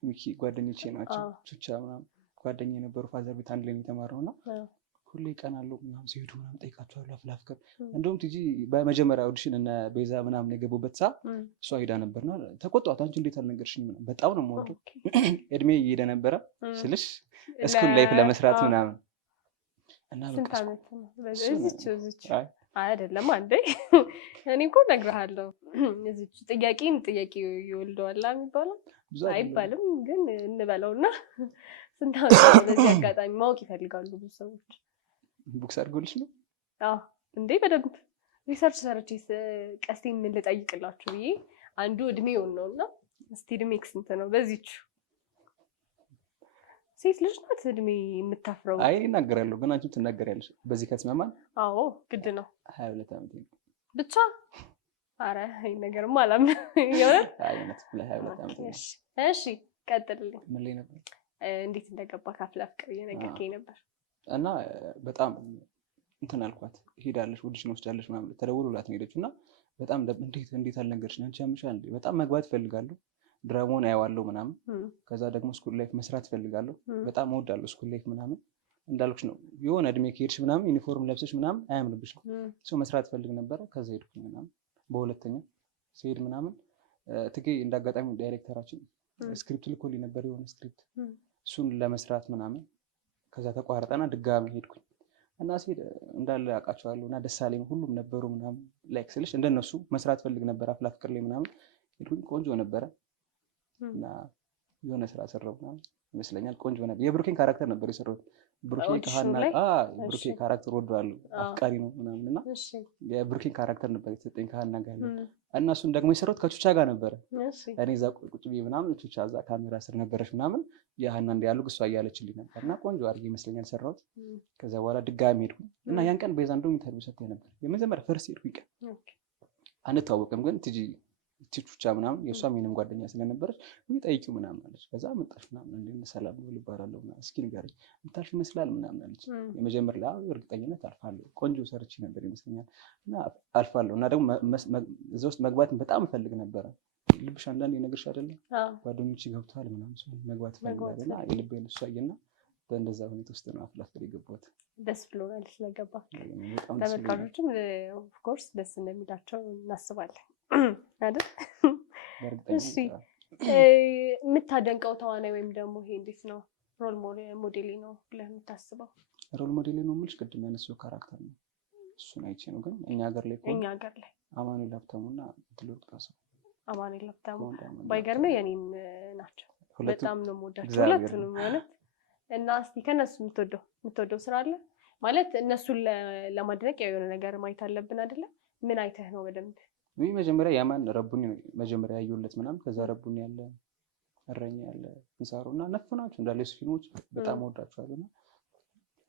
ሚኪ ጓደኞቼ ናቸው ቹቻ ምናምን ጓደኛ የነበሩ ፋዘር ቤት አንድ ላይ የተማረው እና ሁሌ ይቀናሉ ምናምን ሲሄዱ ምናምን ጠይቃቸዋለሁ አፍላ ፍቅር። እንደውም ቲጂ በመጀመሪያ ኦዲሽን እና ቤዛ ምናምን የገቡበት ሰዓት እሷ ሄዳ ነበርና ተቆጣኋት። አንቺ እንዴት አልነገርሽኝም? በጣም ነው የምወደው እድሜ እየሄደ ነበረ ስልሽ ስኩል ላይፍ ለመስራት ምናምን እና ስንት ዓመት ነው? እዚች አይደለም አንዴ እኔ እኮ እነግርሃለሁ እዚች ጥያቄ ይወልደዋል የሚባለው አይባልም ግን እንበለውና ስንት ዓመት ነው? በዚህ አጋጣሚ ማወቅ ይፈልጋሉ ብዙ ሰዎች። ቡክስ አድርጎልሽ ነው? አዎ እንዴ በደንብ ሪሰርች ሰርቼ ቀስቴን ምን ልጠይቅላችሁ ብዬ አንዱ እድሜውን ነውና እስቲ እድሜክ ስንት ነው? በዚች ሴት ልጅ ናት እድሜ የምታፍረው። አይ እናገራለሁ ግን አንቺም ትናገሪያለሽ። በዚህ ከተስማማን? አዎ ግድ ነው። 22 ዓመት ነው ብቻ። አረ ይሄ ነገርማ አላምንም። የሆነ አይነት 22 ዓመት ነው። እሺ ቀጥልልኝ። ምን ላይ ነበር? እንዴት እንደገባ አፍላ ፍቅር እየነገርከኝ ነበር። እና በጣም እንትን አልኳት ሄዳለሽ ኦዲሽን ወስዳለሽ ምናምን ተደውሎላት ነው ሄደችው እና በጣም እንዴት አልነገርሽኝ አንቺ ያምሻል እንዴ? በጣም መግባት እፈልጋለሁ ድራማውን አየዋለሁ ምናምን ከዛ ደግሞ ስኩል ላይፍ መስራት እፈልጋለሁ በጣም እወዳለሁ ስኩል ላይፍ ምናምን እንዳልኩሽ ነው የሆነ እድሜ ከሄድሽ ምናምን ዩኒፎርም ለብሰሽ ምናምን አያምርብሽም ሰው መስራት ፈልግ ነበረ። ከዛ ሄድኩኝ ምናምን በሁለተኛ ሲሄድ ምናምን ትጌ እንዳጋጣሚ ዳይሬክተራችን ስክሪፕት ልኮልኝ ነበር የሆነ ስክሪፕት እሱን ለመስራት ምናምን ከዛ ተቋረጠና ድጋሚ ሄድኩኝ እና ሲሄድ እንዳለ አውቃቸዋለሁ እና ደስ አለኝ ሁሉም ነበሩ ምናምን ላይክ ስልሽ እንደነሱ መስራት ፈልግ ነበር አፍላ ፍቅር ላይ ምናምን ሄድኩኝ ቆንጆ ነበረ እና የሆነ ስራ ሰራው ምናምን ይመስለኛል ቆንጆ ነበር። የብሩኬን ካራክተር ነበር የሰራሁት ብሩኬ ካራክተር ወደዋለሁ አፍቃሪ ነው ምናምን እና የብሩኬን ካራክተር ነበር የተሰጠኝ ከሀና ጋር እና እሱን ደግሞ የሰራሁት ከቹቻ ጋር ነበረ። እኔ እዛ ቁጭ ብዬ ምናምን ቹቻ እዛ ካሜራ ስር ነበረች ምናምን የሀና እንዲያሉግ እሷ እያለችልኝ ነበር እና ቆንጆ አድርጌ ይመስለኛል ሰራሁት። ከዛ በኋላ ድጋሚ ሄድኩኝ እና ያን ቀን ቤዛ እንደውም ኢንተርቪው ሰጥተኝ ነበር። የመጀመሪያ ፈርስ ሄድኩኝ ቀን አንተዋወቅም ግን ቹቻ ምናምን የእሷም የእኔም ጓደኛ ስለነበረች ወይ ጠይቂው ምናምን አለች። ከዛ መጣሽ ምናምን እንደ ሰላም ነው ልባላለሁ ምናምን እስኪ ንገረኝ የምታልፍ ይመስላል ምናምን አለች። የመጀመሪያ ላይ እርግጠኝነት አልፋለሁ ቆንጆ ሰርቼ ነበር ይመስለኛል እና አልፋለሁ እና ደግሞ እዛ ውስጥ መግባትን በጣም እፈልግ ነበረ። ልብሽ አንዳንዴ ነገርሽ አይደለም ጓደኞቼ ገብተዋል ምናምን ሰው መግባት ፈልጋለሁ እና የልቤን እሷ አየና በእንደዛ ሁኔታ ውስጥ ነው አፍላ ፍቅር የገባሁት። ደስ ብሎናል ስለገባ። ተመልካቾችም ኦፍ ኮርስ ደስ እንደሚላቸው እናስባለን አይደል? እሺ የምታደንቀው ተዋናይ ወይም ደግሞ ይሄ እንዴት ነው ሮል ሞዴሌ ነው ብለህ የምታስበው? ሮል ሞዴሌ ነው የምልሽ ቅድም ያነሳው ካራክተር ነው እሱን አይቼ ነው። ግን እኛ ሀገር ላይ አማኑኤል ሀብታሙና ትልቅ ጣሰው አማኑኤል ሀብታሙ ባይገርም የኔም ናቸው። በጣም ነው የምወዳቸው ሁለቱንም ማለት እና እስቲ ከነሱ የምትወደው ስራ አለ ማለት እነሱን ለማድነቅ የሆነ ነገር ማየት አለብን አይደለ? ምን አይተህ ነው በደንብ? ወይ መጀመሪያ ያማን ረቡኒ መጀመሪያ ያየሁለት ምናምን ከዛ ረቡኒ ያለ እረኛ ያለ እንሳሮና ነፍናቸው እንዳለ እሱ ፊልሞች በጣም ወዳቸዋለሁ እና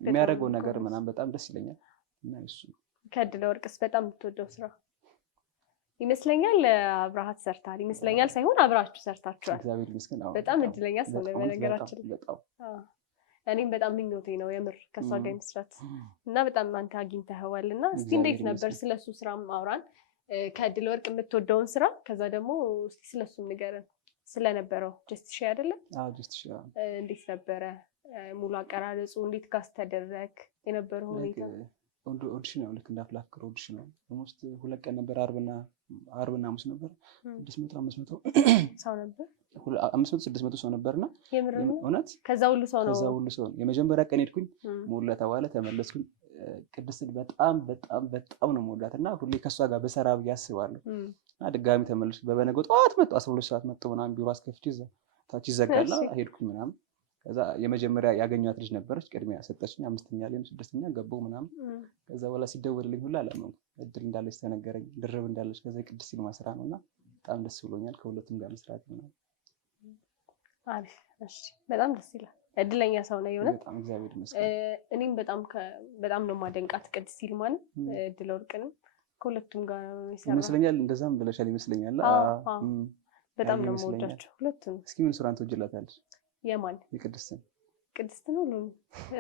የሚያደርገው ነገር ምናምን በጣም ደስ ይለኛል። እና እሱ ከድለ ወርቅስ በጣም የምትወደው ስራ ይመስለኛል አብራሃት ሰርታል ይመስለኛል ሳይሆን አብራችሁ ሰርታችኋል። እግዚአብሔር ይመስገን። በጣም እድለኛ ስለሆነ በነገራችን እኔም በጣም ምኞቴ ነው የምር ከሷ ጋር መስራት እና በጣም አንተ አግኝተኸዋል እና እስቲ እንዴት ነበር ስለሱ ስራ አውራን ከድለ ወርቅ የምትወደውን ስራ ከዛ ደግሞ እስቲ ስለሱ ንገረን ስለነበረው ጀስቲስ አይደለም? ጀስቲስ እንዴት ነበረ ሙሉ አቀራረጹ እንዴት ካስ ተደረክ የነበረው ሁኔታ? ኦዲሽን ነው ልክ እንዳፍላ ፍቅር ኦዲሽን ነው ኦልሞስት 2 ቀን ነበር አርብና ሐሙስ ነበር 600 500 ሰው ነበር 500 600 ሰው ነበርና እውነት ከዛ ሁሉ ሰው የመጀመሪያ ቀን ሄድኩኝ ሙሉ ተባለ ተመለስኩኝ። ቅድስት በጣም ነው የምወዳት እና ሁሌ ከሷ ጋር በሰራ ብዬ አስባለሁ እና ድጋሚ ተመለስኩ። በበነገው ጠዋት መጣ 12 ሰዓት መጣ ምናምን ቢሮ አስከፍቼ እዛ ታች ይዘጋላ ሄድኩኝ ምናምን። ከዛ የመጀመሪያ ያገኘኋት ልጅ ነበረች ቅድሚያ ሰጠችኝ 5ኛ ላይ 6ኛ ገባው ምናምን። ከዛ በኋላ ሲደወልልኝ ሁላ አላመንኩም እድል እንዳለች ተነገረኝ ድርብ እንዳለች። ከዛ ቅድስት ሲል ማስራ ነውና በጣም ደስ ብሎኛል ከሁለቱም ጋር መስራት ነው። አሪፍ እሺ በጣም ደስ ይላል። እድለኛ ሰው ነው የሆነ በጣም እግዚአብሔር ይመስገን። እኔም በጣም ነው ማደንቃት ቅድስት ሲልማን ድለ ወርቅንም ከሁለቱም ጋር ይመስለኛል እንደዛም ብለሻል ይመስለኛል። በጣም ነው የምወዳቸው ሁለቱም። እስኪ ምን ሱራን ትወጂላታለሽ? የማን የቅድስትን ሁሉንም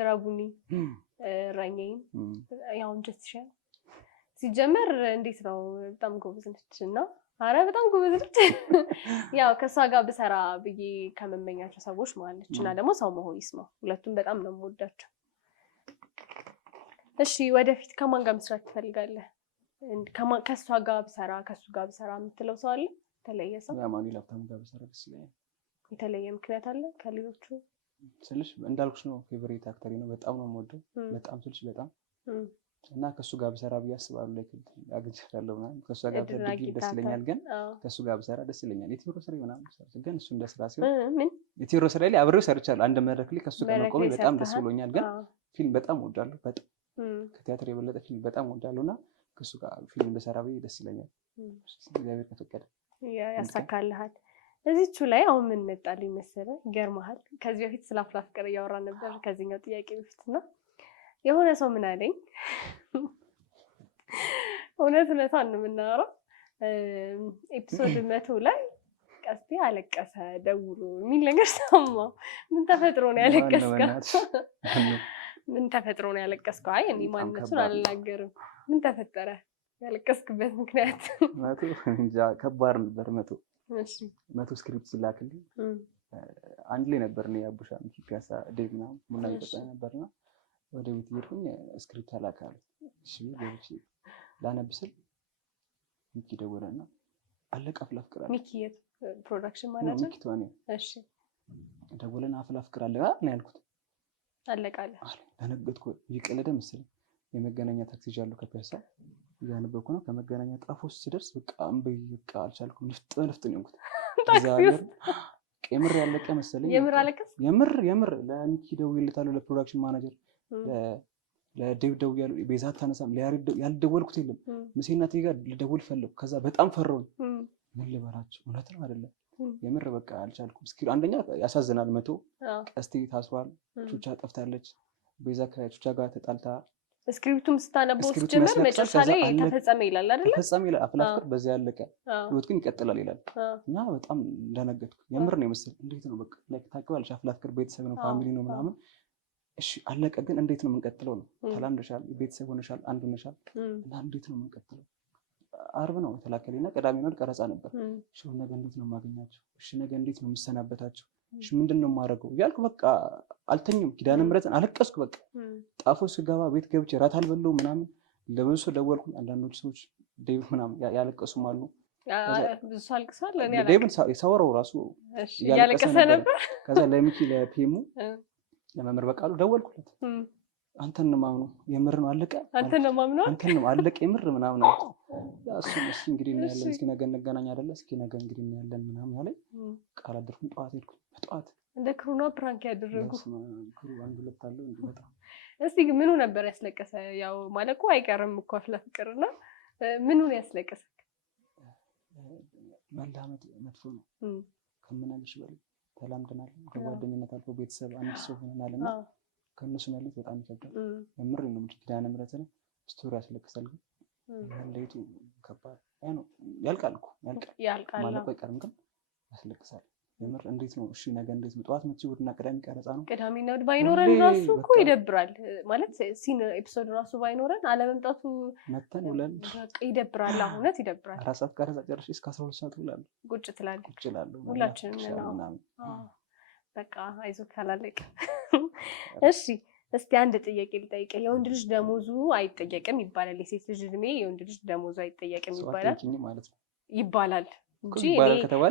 ረቡኒ እረኛዬን ያው ጀስቲስ ሲጀመር እንዴት ነው በጣም ጎበዝ ነች እና አረ በጣም ጎበዝ ነች። ያው ከሷ ጋር ብሰራ ብዬ ከመመኛቸው ሰዎች ማለት ነች እና ደግሞ ሰው መሆን ይስማው ሁለቱም በጣም ነው የምወዳቸው። እሺ ወደፊት ከማን ጋር መስራት ትፈልጋለህ? ከሷ ጋር ብሰራ ከሱ ጋር ብሰራ የምትለው ሰው አለ የተለየ ሰው? አማኑኤል ሀብታሙ ጋር ብሰራ ደስ ይለኛል። የተለየ ምክንያት አለ ከሌሎቹ ስልሽ እንዳልኩሽ ነው ፌቨሪት አክተሪ ነው በጣም ነው የምወደው በጣም ስልሽ በጣም እና ከሱ ጋር ብሰራ ብዬ አስባለሁ። ላይክ አግኝቻለሁ ምናምን ከሱ ጋር ብትደግ ደስ ይለኛል። ግን ከሱ ጋር ብሰራ ደስ ይለኛል። የቴዎድሮስ ላይ ምናምን ግን እሱ እንደ ስራ ሲሆን ምን የቴዎድሮስ ላይ አብሬው ሰርቻለሁ። አንድ መድረክ ላይ ከሱ ጋር መቆሜ በጣም ደስ ብሎኛል። ግን ፊልም በጣም እወዳለሁ በጣም ከቲያትር የበለጠ ፊልም በጣም እወዳለሁና ከሱ ጋር ፊልም ብሰራ ብዬ ደስ ይለኛል። እግዚአብሔር ከፈቀደ ያሳካልሃል። እዚቹ ላይ አሁን ምን መጣልኝ መሰለህ ይገርምሃል። ከዚህ በፊት ስለ አፍላ ፍቅር እያወራን ነበር ከዚህኛው ጥያቄ በፊትና የሆነ ሰው ምን አለኝ እውነቷን ነው የምናወራው ኤፒሶድ 100 ላይ ቀስቴ አለቀሰ ደውሎ የሚል ነገር ሰማሁ። ምን ተፈጥሮ ነው ያለቀስከው? ምን ተፈጥሮ ነው ያለቀስከው? አይ እኔ ማንነቱን አልናገርም። ምን ተፈጠረ ያለቀስክበት ምክንያት? እንጃ ከባድ ነበር። 100 ስክሪፕት ሲላክልኝ አንድ ላይ ነበር ነው ያቡሻ ፒያሳ ዴግና ሙና እየጠጣ ነበርና ወደ ቤት ሄድኩኝ። ስክሪፕት አላካለ እሺ ገብቼ ላነብስል ሚኪ ደወለና አለቀ አፍላ ፍቅር አለ። ሚኪ ፕሮዳክሽን ማናጀር ሚኪ ተዋኔ እሺ ደወለና አፍላ ፍቅር አለ ነው ያልኩት። አለቃለ ደነገጥኩ። ይቀለደ መሰለኝ የመገናኛ ታክሲ ጃለው ከፒያሳ ያነበብኩ ነው። ከመገናኛ ጣፎስ ሲደርስ በቃ አንበይ በቃ አልቻልኩም። ልፍጥ ነው እንኩት ዛሬ የምር ያለቀ መሰለኝ። የምር አለቀስ የምር ለሚኪ ደውዬለታለሁ ለፕሮዳክሽን ማናጀር ለዴቭ ደውያለሁ ቤዛ አታነሳም ያልደወልኩት የለም መሴናቴ ጋር ልደውል ፈለኩ ከዛ በጣም ፈራሁኝ ምን ልበላችሁ እውነት ነው አይደለም የምር በቃ አልቻልኩም እስኪ አንደኛ ያሳዝናል መቶ ቀስቴ ታስሯል ቹቻ ጠፍታለች ቤዛ ከቹቻ ጋር ተጣልታ ስክሪፕቱም ስታነበው ጀመር መጨረሻ ላይ ተፈጸመ ይላል አይደል ተፈጸመ ይላል አፍላ ፍቅር በዛ ያለቀ ህይወት ግን ይቀጥላል ይላል እና በጣም እንደነገጥኩ የምር ነው መሰለኝ እንዴት ነው በቃ ላይክ ታውቂዋለሽ አፍላ ፍቅር ቤተሰብ ነው ፋሚሊ ነው ምናምን እሺ አለቀ ግን እንዴት ነው የምንቀጥለው ነው ተላምደሻል ቤተሰብ ሆነሻል አንድ ሆነሻል እና እንዴት ነው የምንቀጥለው አርብ ነው ተላከለና ቀዳሚ ነው ቀረጻ ነበር እሺ ነገ እንዴት ነው የማገኛቸው እሺ ነገ እንዴት ነው የምሰናበታቸው እሺ ምንድነው የማደርገው ያልኩ በቃ አልተኝም ኪዳነ ምህረትን አለቀስኩ በቃ ጣፎ ስገባ ቤት ገብቼ ራት አልበለው ምናምን ለብዙ ደወልኩ አንዳንዶች ሰዎች ዴቭ ምናምን ያለቀሱም አሉ ብዙ አልቅሷል እኔ ዴቭን ሳወራው ራሱ ያለቀሰ ነበር ከዛ ለሚኪ ለፒሙ ለመምር በቃሉ ደወልኩለት አንተን ነው ማምነው የምር ነው አለቀ አንተን ነው ማምነው አንተን ነው አለቀ የምር ምናምን እሱ እንግዲህ እናያለን እስኪ ነገ እንገናኝ አይደለ እስኪ ነገ እንግዲህ እናያለን ምናምን ያለኝ ቃል አድርኩኝ ጠዋት ሄድኩኝ በጠዋት እንደ ክሩና ፕራንክ ያደረጉ ክሩ አንድ ሁለት አለው እንዴ በጣም እስቲ ምኑ ነበር ያስለቀሰ ያው ማለቁ አይቀርም እኮ አፍላ ፍቅርና ምኑን ያስለቀሰ መላመት መጥፎ ነው ከምናልሽ በላይ ተላምደናል ከጓደኝነት አልፎ ቤተሰብ አንድ ሰው ሆነናልና ከነሱ ማለት በጣም ይከብዳል የምር ነው ኪዳነ ምህረትን ስቶሪ ያስለቅሳል ግን ለይቱ ከባድ ነው ያልቃል እኮ ያልቃል ማለት አይቀርም ግን ያስለቅሳል የምር እንዴት ነው እሺ ነገ እንዴት ነው ጠዋት መጥቼ ወድና ቅዳሜ ቀረጻ ነው ቅዳሜና እሑድ ባይኖረን ራሱ እኮ ይደብራል ማለት ሲን ኤፒሶድ ራሱ ባይኖረን አለመምጣቱ መተን ብለን ይደብራል እውነት ይደብራል 4 ሰዓት ቀረጻ ጨርሼ እስከ 12 ሰዓት ብላል ቁጭ ትላለህ ሁላችንም ነው በቃ አይዞህ ካላለቀ እሺ እስቲ አንድ ጥያቄ ልጠይቅህ የወንድ ልጅ ደሞዙ አይጠየቅም ይባላል የሴት ልጅ እድሜ የወንድ ልጅ ደሞዙ አይጠየቅም ይባላል እንጂ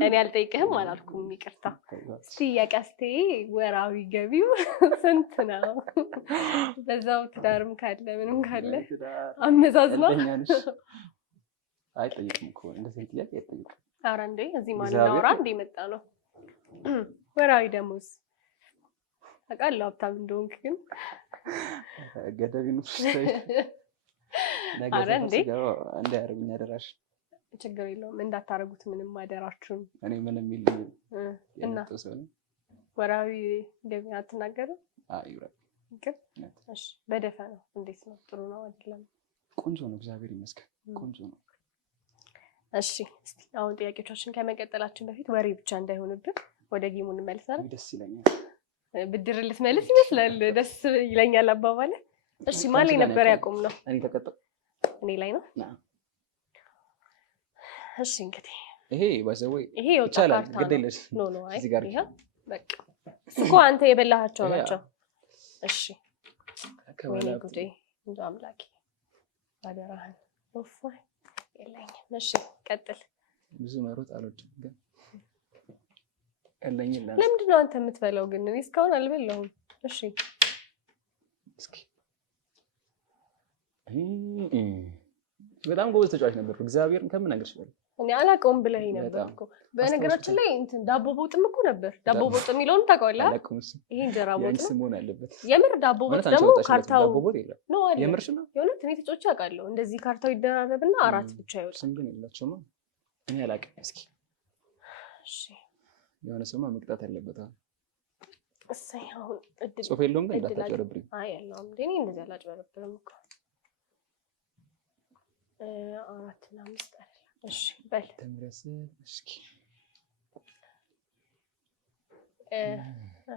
እኔ አልጠይቅህም አላልኩም ይቅርታ እስቲ የቀስቴ ወራዊ ገቢው ስንት ነው በዛው ትዳርም ካለ ምንም ካለ አመዛዝነው አይጠይቅም እኮ እንደዚህ ጥያቄ አይጠይቅም ኧረ እንዴ እዚህ ማን እናወራ እንደ መጣ ነው ወራዊ ደሞዝ አቃለው ሀብታም እንደሆንክ ግን ገደቢኑ ኧረ እንዴ እንዳያርጉኝ አደራሽ ችግር የለውም እንዳታረጉት ምንም አደራችሁም እኔ ምንም የሚል እና ወራዊ ገቢ አትናገርም አይውራ ግን እሺ በደፈናው እንዴት ነው ጥሩ ነው አይደለም ቆንጆ ነው እግዚአብሔር ይመስገን ቆንጆ ነው እሺ እስቲ አሁን ጥያቄዎቻችን ከመቀጠላችን በፊት ወሬ ብቻ እንዳይሆንብን ወደ ጌሙ እንመለሳለን ደስ ይለኛል ብድር ልትመልስ ይመስላል ደስ ይለኛል አባባለ እሺ ማን ላይ ነበር ያቆም ነው እኔ ተቀጥቶ እኔ ላይ ነው እሺ እንግዲህ ይሄ ባዘወይ ይሄ ይቻላል ግዴለሽ ኖ አይ ይሄ በቃ እኮ አንተ የበላሃቸው ናቸው እሺ ከወኔ ጉዴ እንደ አምላኬ አደራህን ወፋይ የለኝም እሺ ቀጥል ብዙ መሮጥ አልወድም ግን ለኝና ለምንድን ነው አንተ የምትበላው ግን እኔ እስካሁን አልበላሁም እሺ እስኪ በጣም ጎበዝ ተጫዋች ነበር እግዚአብሔርን ከምን ነገር ይችላል እኔ አላውቀውም ብለህ ነበር እኮ በነገራችን ላይ እንትን ዳቦ ቦጥም እኮ ነበር ዳቦ ቦጥ የሚለውን ታውቀዋለህ ይሄ እንጀራ ቦጥ ነው ስሙን አለበት የምር ዳቦ ቦጥ ደግሞ ካርታው ዳቦ ቦጥ የለም ነው አይደል የምርሽ ነው የሆነ እኔ ተጫውቼ አውቃለሁ እንደዚህ ካርታው ይደራረብና አራት ብቻ ይወጣል ስም ግን የላቸውም እኔ አላውቅም እስኪ እሺ የሆነ ስማ መቅጣት አለበት እሰይ አሁን እድል ጽሁፍ የለውም ግን እንዳታጨረብኝ አይ የለውም እኔ እንደዚህ አላጨረብርም እኮ 4 እና 5 አይደለም እሺ በል ተምረስ እስኪ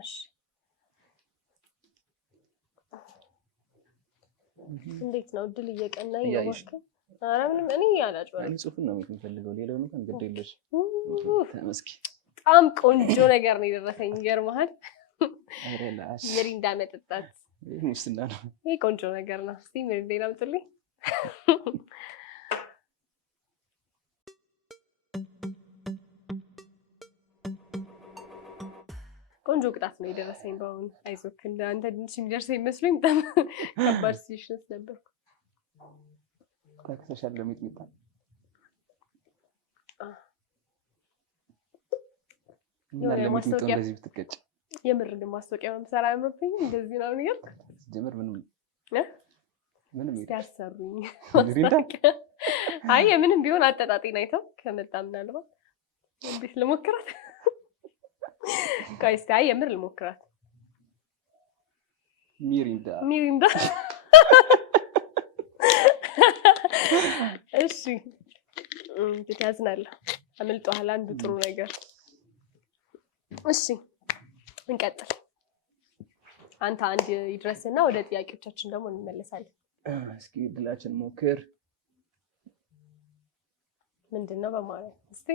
እሺ እንዴት ነው እድል እየቀናኝ ነው ወርክ ኧረ ምንም እኔ አላጨረብርም እኔ ጽሁፍ ነው የምፈልገው ሌላው እንኳን ግድ የለሽ ተመስኪ በጣም ቆንጆ ነገር ነው የደረሰኝ ይገርምሃል አረላሽ ሚሪንዳ መጠጣት ይሄ ሙስና ነው ይሄ ቆንጆ ነገር ነው እስቲ ሚሪንዳ አምጡልኝ ቆንጆ ቅጣት ነው የደረሰኝ በአሁን አይዞክ እንደ አንተ ድንሽ የሚደርሰኝ ይመስለኝ በጣም ከባድ ሲሽንስ ነበር ታክሰሻል ለሚጥሚጣ የሆነ ማስታወቂያ እንደዚህ ብትቀጭ የምር ግን ማስታወቂያ መምሰራ ያምርብኝ እንደዚህ ነው ነገር ጀምር ምንም ያሰሩኝ አይ ምንም ቢሆን አጠጣጤን አይተው ከመጣ ምናልባት እንዴት ልሞክራት ጋይስ አይ የምር ልሞክራት ሚሪንዳ እሺ እንዴት ያዝናለሁ አመልጧል አንዱ ጥሩ ነገር እሺ እንቀጥል አንተ አንድ ይድረስና ወደ ጥያቄዎቻችን ደግሞ እንመለሳለን እስኪ ድላችን ሞክር ምንድነው በማለት እስቲ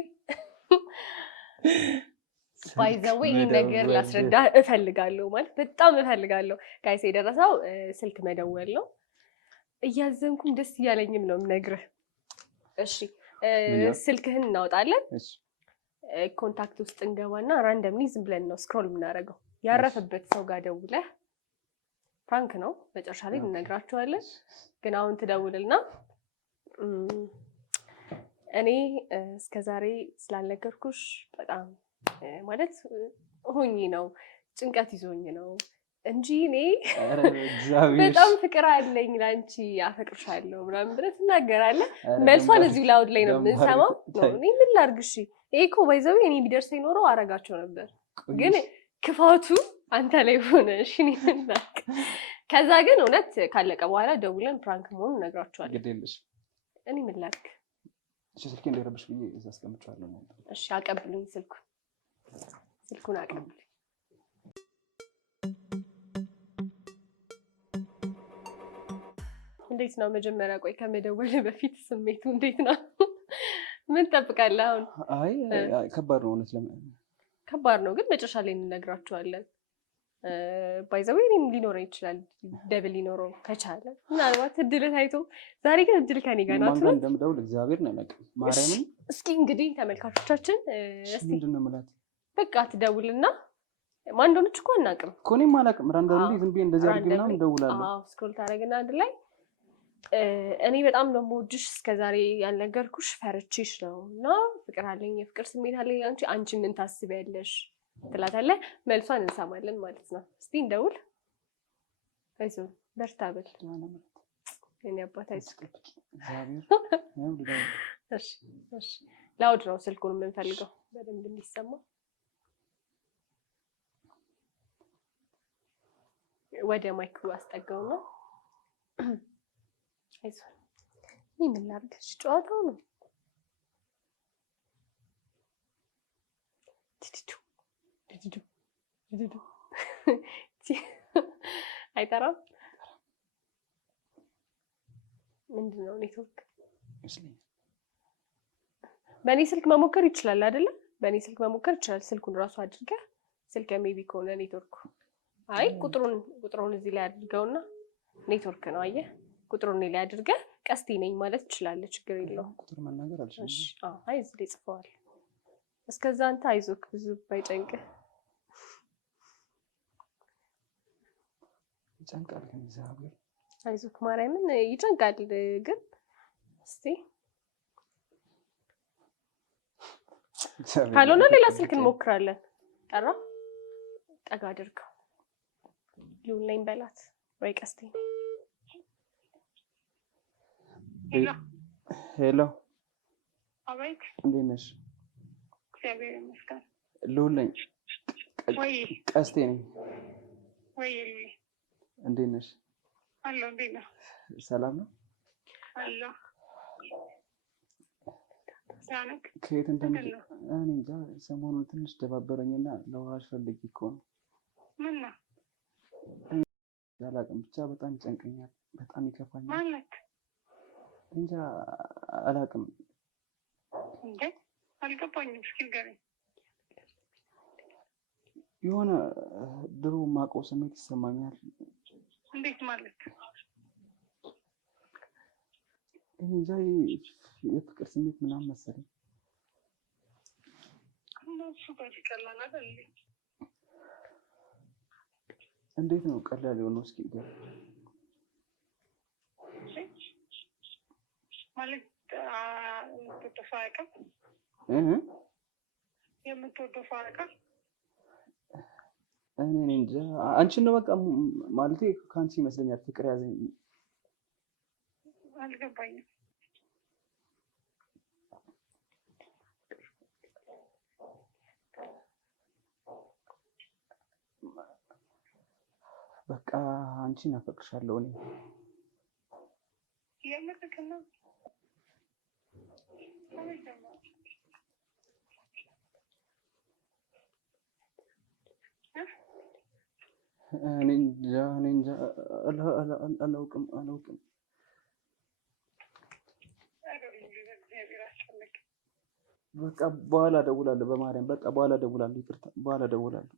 ባይዘው ይሄ ነገር ላስረዳ እፈልጋለሁ ማለት በጣም እፈልጋለሁ ጋይስ የደረሰው ስልክ መደወል ነው እያዘንኩም ደስ እያለኝም ነው የምነግርህ እሺ ስልክህን እናውጣለን እሺ ኮንታክት ውስጥ እንገባና ራንደምሊ ዝም ብለን ነው ስክሮል የምናደርገው ያረፈበት ሰው ጋር ደውለህ ፍራንክ ነው መጨረሻ ላይ እንነግራቸዋለን ግን አሁን ትደውልና እኔ እስከዛሬ ስላልነገርኩሽ በጣም ማለት ሆኜ ነው ጭንቀት ይዞኝ ነው እንጂ እኔ በጣም ፍቅር አለኝ ላንቺ አፈቅርሻለሁ ምናምን ብለህ ትናገራለህ መልሷን እዚሁ ላውድ ላይ ነው የምንሰማው እኔ ምን ላድርግሽ ይሄ እኮ ባይዘው እኔ ቢደርስ ይኖረው አረጋቸው ነበር ግን ክፋቱ አንተ ላይ ሆነ እሺ ነክ ከዛ ግን እውነት ካለቀ በኋላ ደውለን ፕራንክ መሆኑን ነግራቸዋለሁ ግዴለሽ እኔ ምን ላድርግ እሺ ስልኬ እንደረብሽ ብዬ እዛ አስቀምጫለሁ እሺ አቀብሉኝ ስልኩን አቀብሉኝ እንዴት ነው መጀመሪያ ቆይ ከመደወል በፊት ስሜቱ እንዴት ነው ምን ተጠብቃለህ አሁን አይ ከባድ ነው እውነት ከባድ ነው ግን መጨረሻ ላይ እንነግራቸዋለን ባይዘው እኔም ሊኖረው ይችላል ደብል ሊኖረው ከቻለ ምናልባት እድል ታይቶ ዛሬ ግን እድል ከኔ ጋር ናት ማን እንደምደውል እግዚአብሔር ነው ያለቀ ማርያምን እስኪ እንግዲህ ተመልካቾቻችን እስቲ ምንድነው ማለት በቃ ትደውልና ማን እንደሆነች እኮ አናውቅም እኮ እኔም አላውቅም ራንደምሊ ዝም ብዬ እንደዚህ አድርጌ ምናምን እንደውላለሁ አዎ ስክሮል ታደርግና አንድ ላይ እኔ በጣም ነው የምወድሽ እስከዛሬ ያልነገርኩሽ ፈርቼሽ ነው እና ፍቅር አለኝ የፍቅር ስሜት አለኝ አንቺ ምን ታስቢያለሽ ትላታለህ መልሷን እንሰማለን ማለት ነው እስቲ እንደውል አይዞህ በርታ በል እኔ አባት አይስቅ እሺ ላውድ ነው ስልኩን የምንፈልገው በደንብ እንዲሰማ ወደ ማይክሮ አስጠጋውና አይዞህ ምን ላድርግሽ ጨዋታው ነው አይጠራም ምንድነው ኔትወርክ በእኔ ስልክ መሞከር ይችላል አይደለ በእኔ ስልክ መሞከር ይችላል ስልኩን ራሱ አድርገህ ስልክ ሜቢ ከሆነ ኔትወርኩ አይ ቁጥሩን እዚህ ላይ አድርገውና ኔትወርክ ነው አየህ ቁጥሩን ላይ አድርገህ ቀስቲ ነኝ ማለት ትችላለህ ችግር የለውም ቁጥር መናገር አልችልም እሺ አይ እዚህ ላይ ጽፈዋል እስከዛ አንተ አይዞክ ብዙ ባይጨንቅህ ይጨንቃል ግን እግዚአብሔር አይዞክ ማርያምን ይጨንቃል ግን እስቲ ካልሆነ ሌላ ስልክ እንሞክራለን ጠራ ጠጋ አድርገው ሉላይን በላት ወይ ቀስቲ ሄሎ አቤት እንዴት ነሽ እግዚአብሔር ይመስገን ሉላይን ወይ ቀስቲ ነኝ ወይ እንዴት ነሽ አሎ እንዴት ነህ ሰላም ነው አሎ ታነክ ከየት እንደምን እኔ እንጃ ሰሞኑን ትንሽ ደባበረኝና ለውራሽ ፈልጌ እኮ ነው ምን ነው አላውቅም ብቻ በጣም ይጨንቀኛል በጣም ይከፋኛል ማለት እንጃ አላውቅም እንዴ አልገባኝም እስኪ ንገረኝ የሆነ ድሮ ማውቀው ስሜት ይሰማኛል እንዴት ማለት እንጃ የፍቅር ስሜት ምናምን መሰለኝ እነሱ ጋር ቀላል አይደል እንዴት ነው ቀላል የሆነው እስኪ ገር ማለት ተፋቀም የምትወደው ፋቀም እኔ እንጃ አንቺን ነው በቃ ማለቴ ከአንቺ ይመስለኛል ፍቅር ያዘኝ። አልገባኝም። በቃ አንቺን አፈቅርሻለሁ እኔ። የምርክና እኔ እንጃ አላውቅም። በቃ በኋላ እደውላለሁ፣ በማርያም በቃ በኋላ እደውላለሁ። ይቅርታ በኋላ እደውላለሁ።